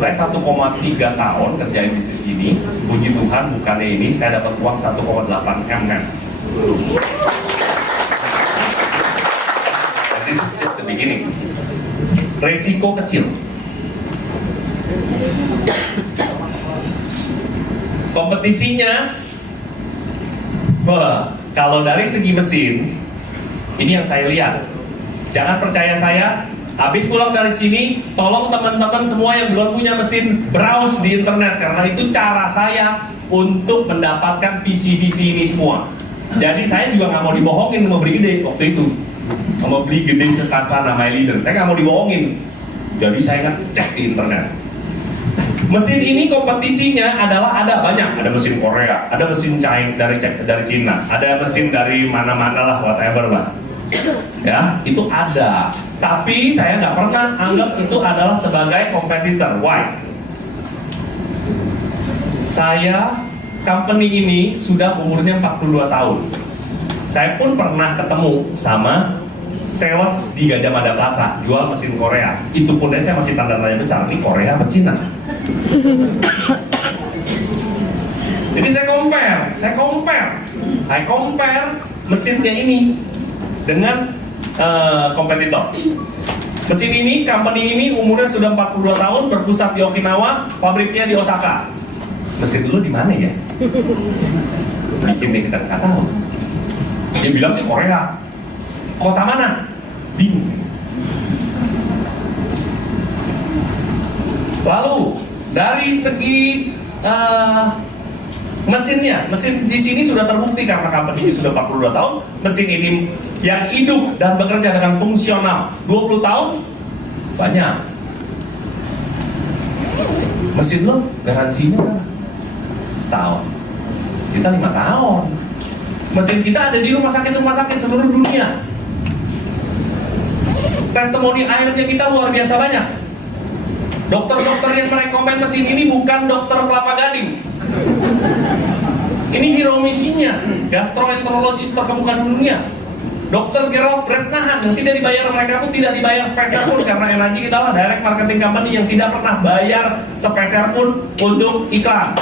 Saya 1,3 tahun kerjain bisnis ini. Puji Tuhan, bukannya ini saya dapat uang 1,8 M kan? This is just the beginning. Resiko kecil. Kompetisinya, kalau dari segi mesin, ini yang saya lihat. Jangan percaya saya, Habis pulang dari sini, tolong teman-teman semua yang belum punya mesin browse di internet, karena itu cara saya untuk mendapatkan visi-visi ini semua. Jadi saya juga nggak mau dibohongin, mau beli gede waktu itu, mau beli gede Sekarsana My Leader. Saya nggak mau dibohongin. Jadi saya ngecek di internet. Mesin ini kompetisinya adalah ada banyak, ada mesin Korea, ada mesin China dari Cina, ada mesin dari mana-mana lah, whatever lah. Ya, itu ada. Tapi saya nggak pernah anggap itu adalah sebagai kompetitor. Why? Saya, company ini sudah umurnya 42 tahun. Saya pun pernah ketemu sama sales di Gajah Mada Plaza, jual mesin Korea. Itu pun saya masih tanda tanya besar, ini Korea apa Cina? Jadi saya compare mesinnya ini dengan kompetitor. Mesin ini, company ini umurnya sudah 42 tahun, berpusat di Okinawa, pabriknya di Osaka. Mesin dulu di mana ya? Bikinnya kita nggak tahu. Dia bilang sih Korea. Kota mana? Bingung. Lalu dari segi mesinnya, mesin di sini sudah terbukti karena company ini sudah 42 tahun, mesin ini yang hidup dan bekerja dengan fungsional 20 tahun banyak. Mesin lo garansinya setahun, kita 5 tahun. Mesin kita ada di rumah sakit seluruh dunia. Testimoni akhirnya kita luar biasa banyak. Dokter-dokter yang merekomen mesin ini bukan dokter Kelapa Gading. Ini hero misinya, gastroenterologis terkemuka di dunia. Dr. Gerald Bresnahan yang tidak dibayar, mereka pun tidak dibayar sepeser pun, karena Enaji kita adalah direct marketing company yang tidak pernah bayar sepeser pun untuk iklan.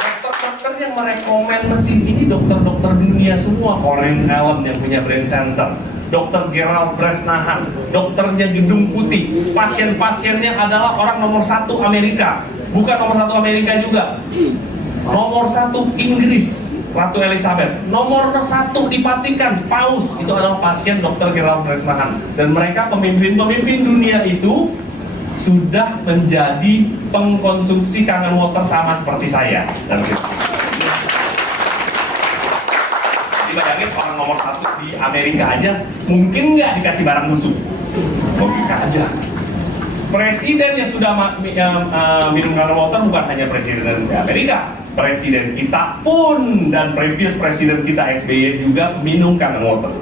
Dokter-dokter yang merekomen mesin ini dokter-dokter dunia semua. Koren Allen yang punya Brain Center, Dr. Gerald Bresnahan, dokternya Gedung Putih, pasien-pasiennya adalah orang nomor 1 Amerika, bukan nomor 1 Amerika juga, nomor 1 Inggris, Ratu Elizabeth, nomor 1 di Vatikan, Paus, itu adalah pasien Dr. Gerald Bresnahan. Dan mereka pemimpin-pemimpin dunia itu sudah menjadi pengkonsumsi kangen water sama seperti saya dan bayangin orang nomor 1 di Amerika aja mungkin nggak dikasih barang busuk, logika aja. Presiden yang sudah minum kangen water bukan hanya presiden di Amerika, presiden kita pun dan previous presiden kita SBY juga minum kangen water.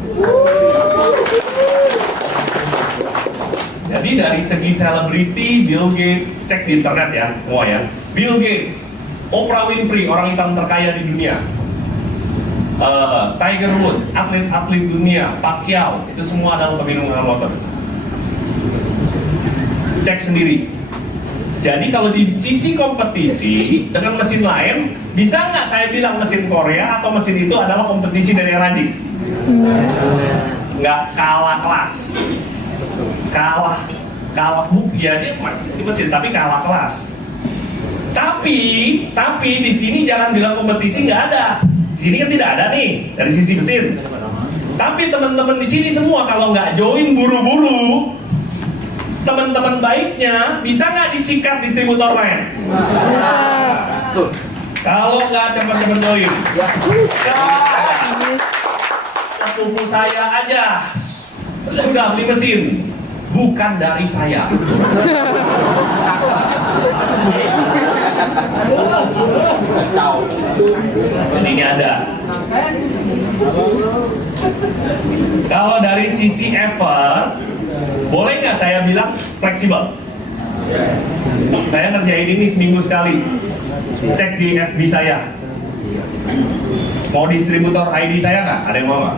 Jadi dari segi selebriti, Bill Gates, cek di internet ya semua ya, Bill Gates, Oprah Winfrey, orang hitam terkaya di dunia, Tiger Woods, atlet-atlet dunia, Pacquiao, itu semua adalah peminum kangen water. Cek sendiri. Jadi kalau di sisi kompetisi dengan mesin lain, bisa nggak saya bilang mesin Korea atau mesin itu adalah kompetisi dari Rajik? Nggak, kalah kelas. Kalah ya, dia masih di mesin tapi kalah kelas. Tapi di sini jangan bilang kompetisi nggak ada. Di sini kan tidak ada nih dari sisi mesin. Tapi teman-teman di sini semua kalau nggak join buru-buru, teman-teman baiknya bisa nggak disikat distributor lain? Kalau nggak cepat-cepat join. Sepupu saya aja sudah beli mesin, bukan dari saya. Jadi ini ada. Kalau dari sisi effort, boleh nggak saya bilang fleksibel? Saya ngerjain ini seminggu sekali. Cek di FB saya. Mau distributor ID saya nggak? Ada yang mau nggak?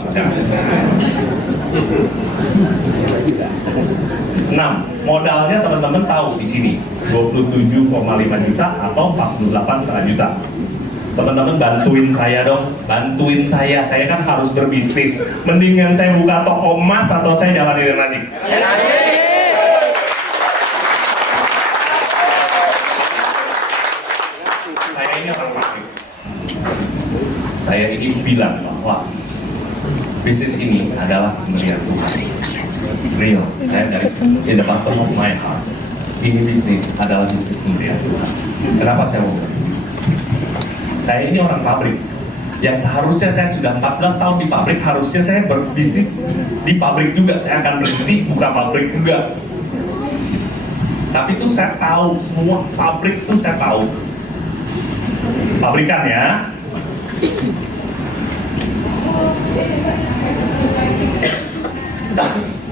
6. Modalnya teman-teman tahu di sini 27,5 juta atau 48,5 juta. Teman-teman bantuin saya dong, bantuin saya kan harus berbisnis. Mendingan saya buka toko emas atau saya jalan di Rajik. Saya ini orang praktik. Saya ini bilang bahwa bisnis ini adalah pemberian Tuhan. Real, saya dari in the bottom of my heart. Ini bisnis adalah bisnis pemberian Tuhan. Kenapa saya mau? Saya ini orang pabrik. Yang seharusnya saya sudah 14 tahun di pabrik, harusnya saya berbisnis di pabrik juga. Saya akan berhenti buka pabrik juga. Tapi itu saya tahu, semua pabrik itu saya tahu. Pabrikan ya.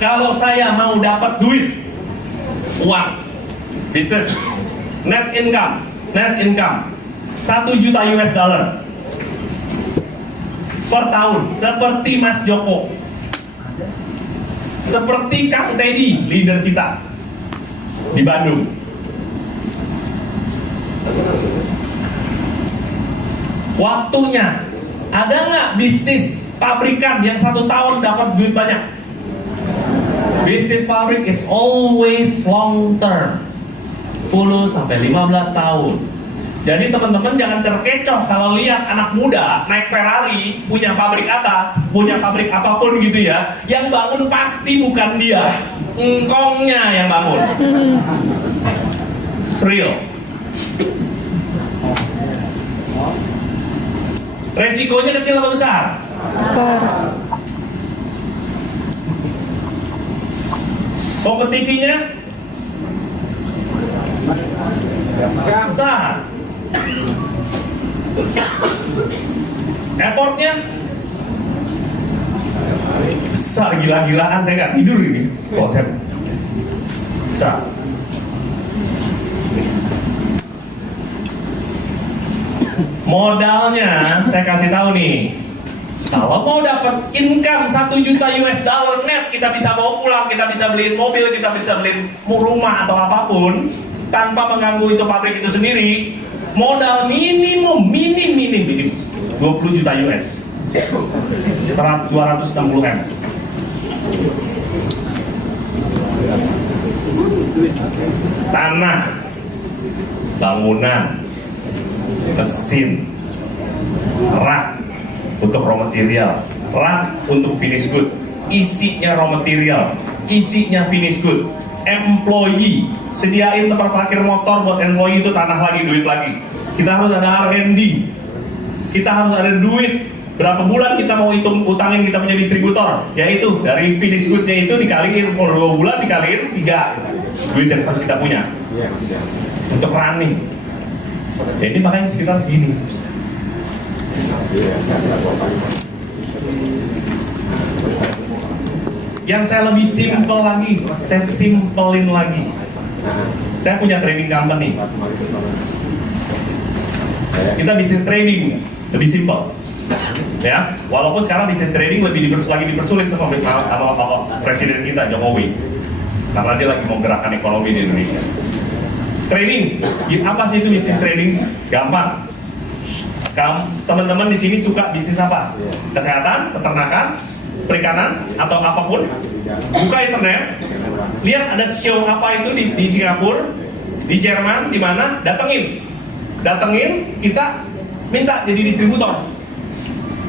Kalau saya mau dapat duit, uang, bisnis, net income, 1 juta US dollar per tahun, seperti Mas Joko, seperti Kang Teddy, leader kita di Bandung. Waktunya, ada nggak bisnis pabrikan yang 1 tahun dapat duit banyak? Bisnis pabrik is always long term, 10 sampai 15 tahun. Jadi teman-teman jangan terkecoh kalau lihat anak muda naik Ferrari, punya pabrik apapun gitu ya. Yang bangun pasti bukan dia, engkongnya yang bangun. It's real. Resikonya kecil atau besar? Besar. Kompetisinya besar. Effortnya besar, gila-gilaan. Saya nggak tidur ini. Oh, saya besar. Modalnya saya kasih tahu nih. Kalau mau dapat income 1 juta US dollar net, kita bisa bawa pulang, kita bisa beliin mobil, kita bisa beliin rumah atau apapun tanpa mengganggu itu pabrik itu sendiri. Modal minim 20 juta US, 260 M. Tanah, bangunan, mesin, rak untuk raw material, rak untuk finish good, isinya raw material, isinya finish good, employee, sediain tempat parkir motor buat employee itu, tanah lagi, duit lagi. Kita harus ada R&D, kita harus ada duit. Berapa bulan kita mau hitung utangin kita punya distributor? Yaitu dari finish goodnya itu dikaliin, kalau 2 bulan dikaliin 3 duit yang harus kita punya untuk running. Jadi makanya sekitar segini. Yang saya lebih simple lagi, saya simpelin lagi. Saya punya trading company. Kita bisnis trading lebih simple, ya. Walaupun sekarang bisnis trading lebih dipersulit sama Presiden kita Jokowi, karena dia lagi mau gerakan ekonomi di Indonesia. Trading, apa sih itu bisnis trading? Gampang. Teman-teman di sini suka bisnis apa? Kesehatan, peternakan, perikanan, atau apapun? Buka internet, lihat ada show apa itu di Singapura, di Jerman, di mana? Datengin, kita minta jadi distributor.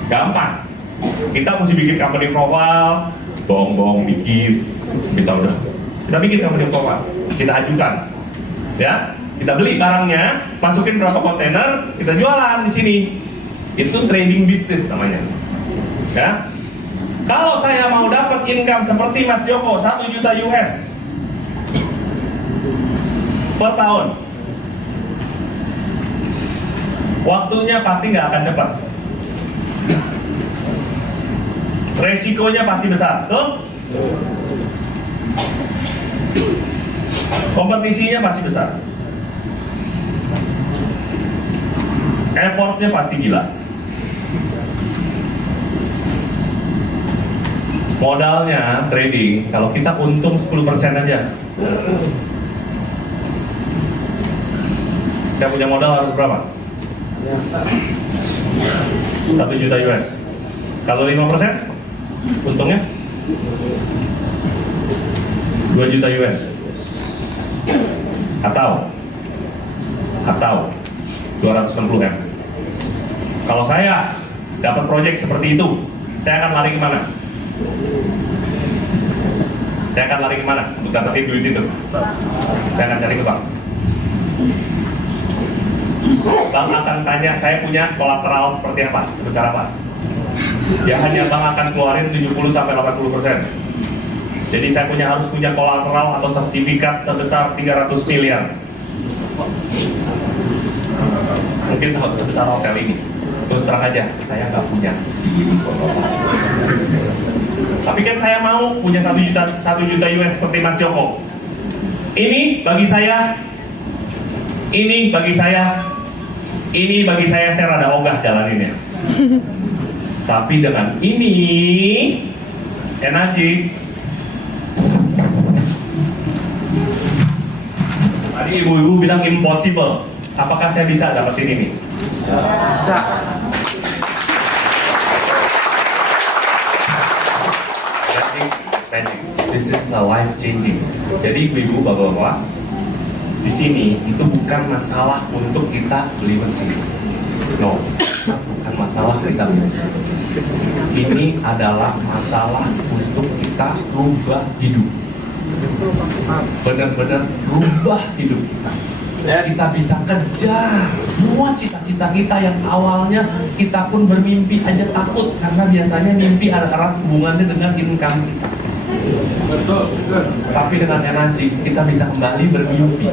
Gampang. Kita mesti bikin company profile, bohong-bohong dikit, kita bikin company profile, kita ajukan, ya. Kita beli barangnya, masukin berapa kontainer, kita jualan di sini. Itu trading bisnis namanya, ya. Kalau saya mau dapat income seperti Mas Joko 1 juta US per tahun, waktunya pasti nggak akan cepat, resikonya pasti besar, tuh. Kompetisinya pasti besar, effortnya pasti gila. Modalnya trading, kalau kita untung 10% aja. Saya punya modal harus berapa? 1 juta US. Kalau 5%, untungnya 2 juta US. Atau 260 M. Kalau saya dapat proyek seperti itu, saya akan lari kemana? Saya akan lari kemana untuk dapetin duit itu? Saya akan cari ke bank. Bank akan tanya saya punya kolateral seperti apa, sebesar apa. Ya hanya bank akan keluarin 70-80%. Jadi saya harus punya kolateral atau sertifikat sebesar 300 miliar. Mungkin sebesar hotel ini. Terus terang aja, saya nggak punya. Tapi kan saya mau punya 1 juta US seperti Mas Joko. Ini bagi saya, ini bagi saya, ini bagi saya rada ogah jalaninnya. Tapi dengan ini, energi. Tadi ibu-ibu bilang impossible. Apakah saya bisa dapetin ini? Bisa. Magic. This is a life changing. Jadi ibu-ibu, bapak-bapak, di sini itu bukan masalah untuk kita beli mesin. No, bukan masalah kita beli mesin. Ini adalah masalah untuk kita rubah hidup. Benar-benar rubah hidup kita. Kita bisa kejar semua cita-cita kita yang awalnya kita pun bermimpi aja takut, karena biasanya mimpi ada erat hubungannya dengan income kita. Tapi dengan energi kita bisa kembali bermimpi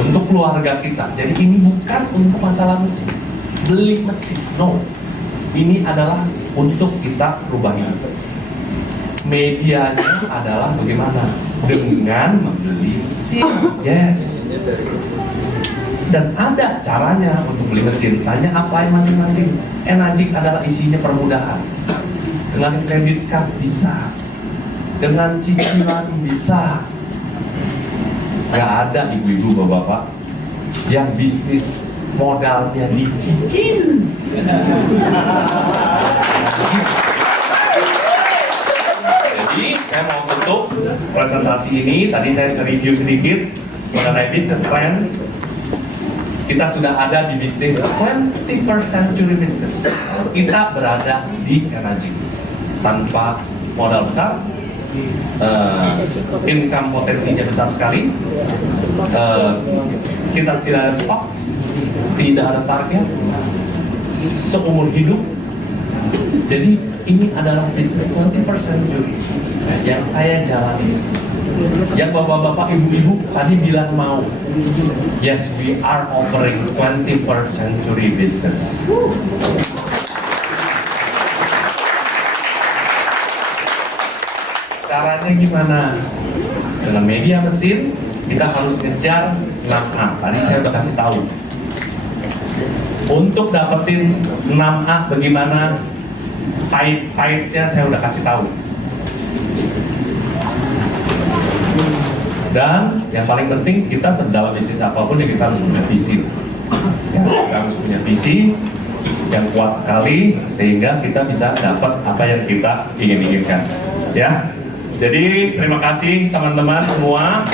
untuk keluarga kita. Jadi ini bukan untuk masalah mesin, beli mesin, no. Ini adalah untuk kita rubah hidup. Medianya adalah bagaimana? Dengan membeli mesin, yes. Dan ada caranya untuk beli mesin. Tanya apply masing-masing. Energi adalah isinya permudahan. Dengan kredit card bisa, dengan cicilan bisa. Gak ada ibu-ibu bapak-bapak yang bisnis modalnya dicicil. Jadi saya mau tutup presentasi ini. Tadi saya review sedikit mengenai business plan. Kita sudah ada di bisnis 21st century business. Kita berada di energi tanpa modal besar. Income potensinya besar sekali. Kita tidak ada stok, tidak ada target, seumur hidup. Jadi ini adalah bisnis 21st century yang saya jalani. Yang bapak-bapak, ibu-ibu tadi bilang mau. Yes, we are offering 21st century business. Caranya gimana? Dengan media mesin, kita harus ngejar 6A. Tadi saya udah kasih tahu. Untuk dapetin 6A bagaimana? Pahit-pahitnya saya udah kasih tahu. Dan yang paling penting, kita dalam bisnis apapun ya kita harus punya visi. Ya, kita harus punya visi yang kuat sekali sehingga kita bisa dapat apa yang kita inginkan. Ya. Jadi terima kasih teman-teman semua.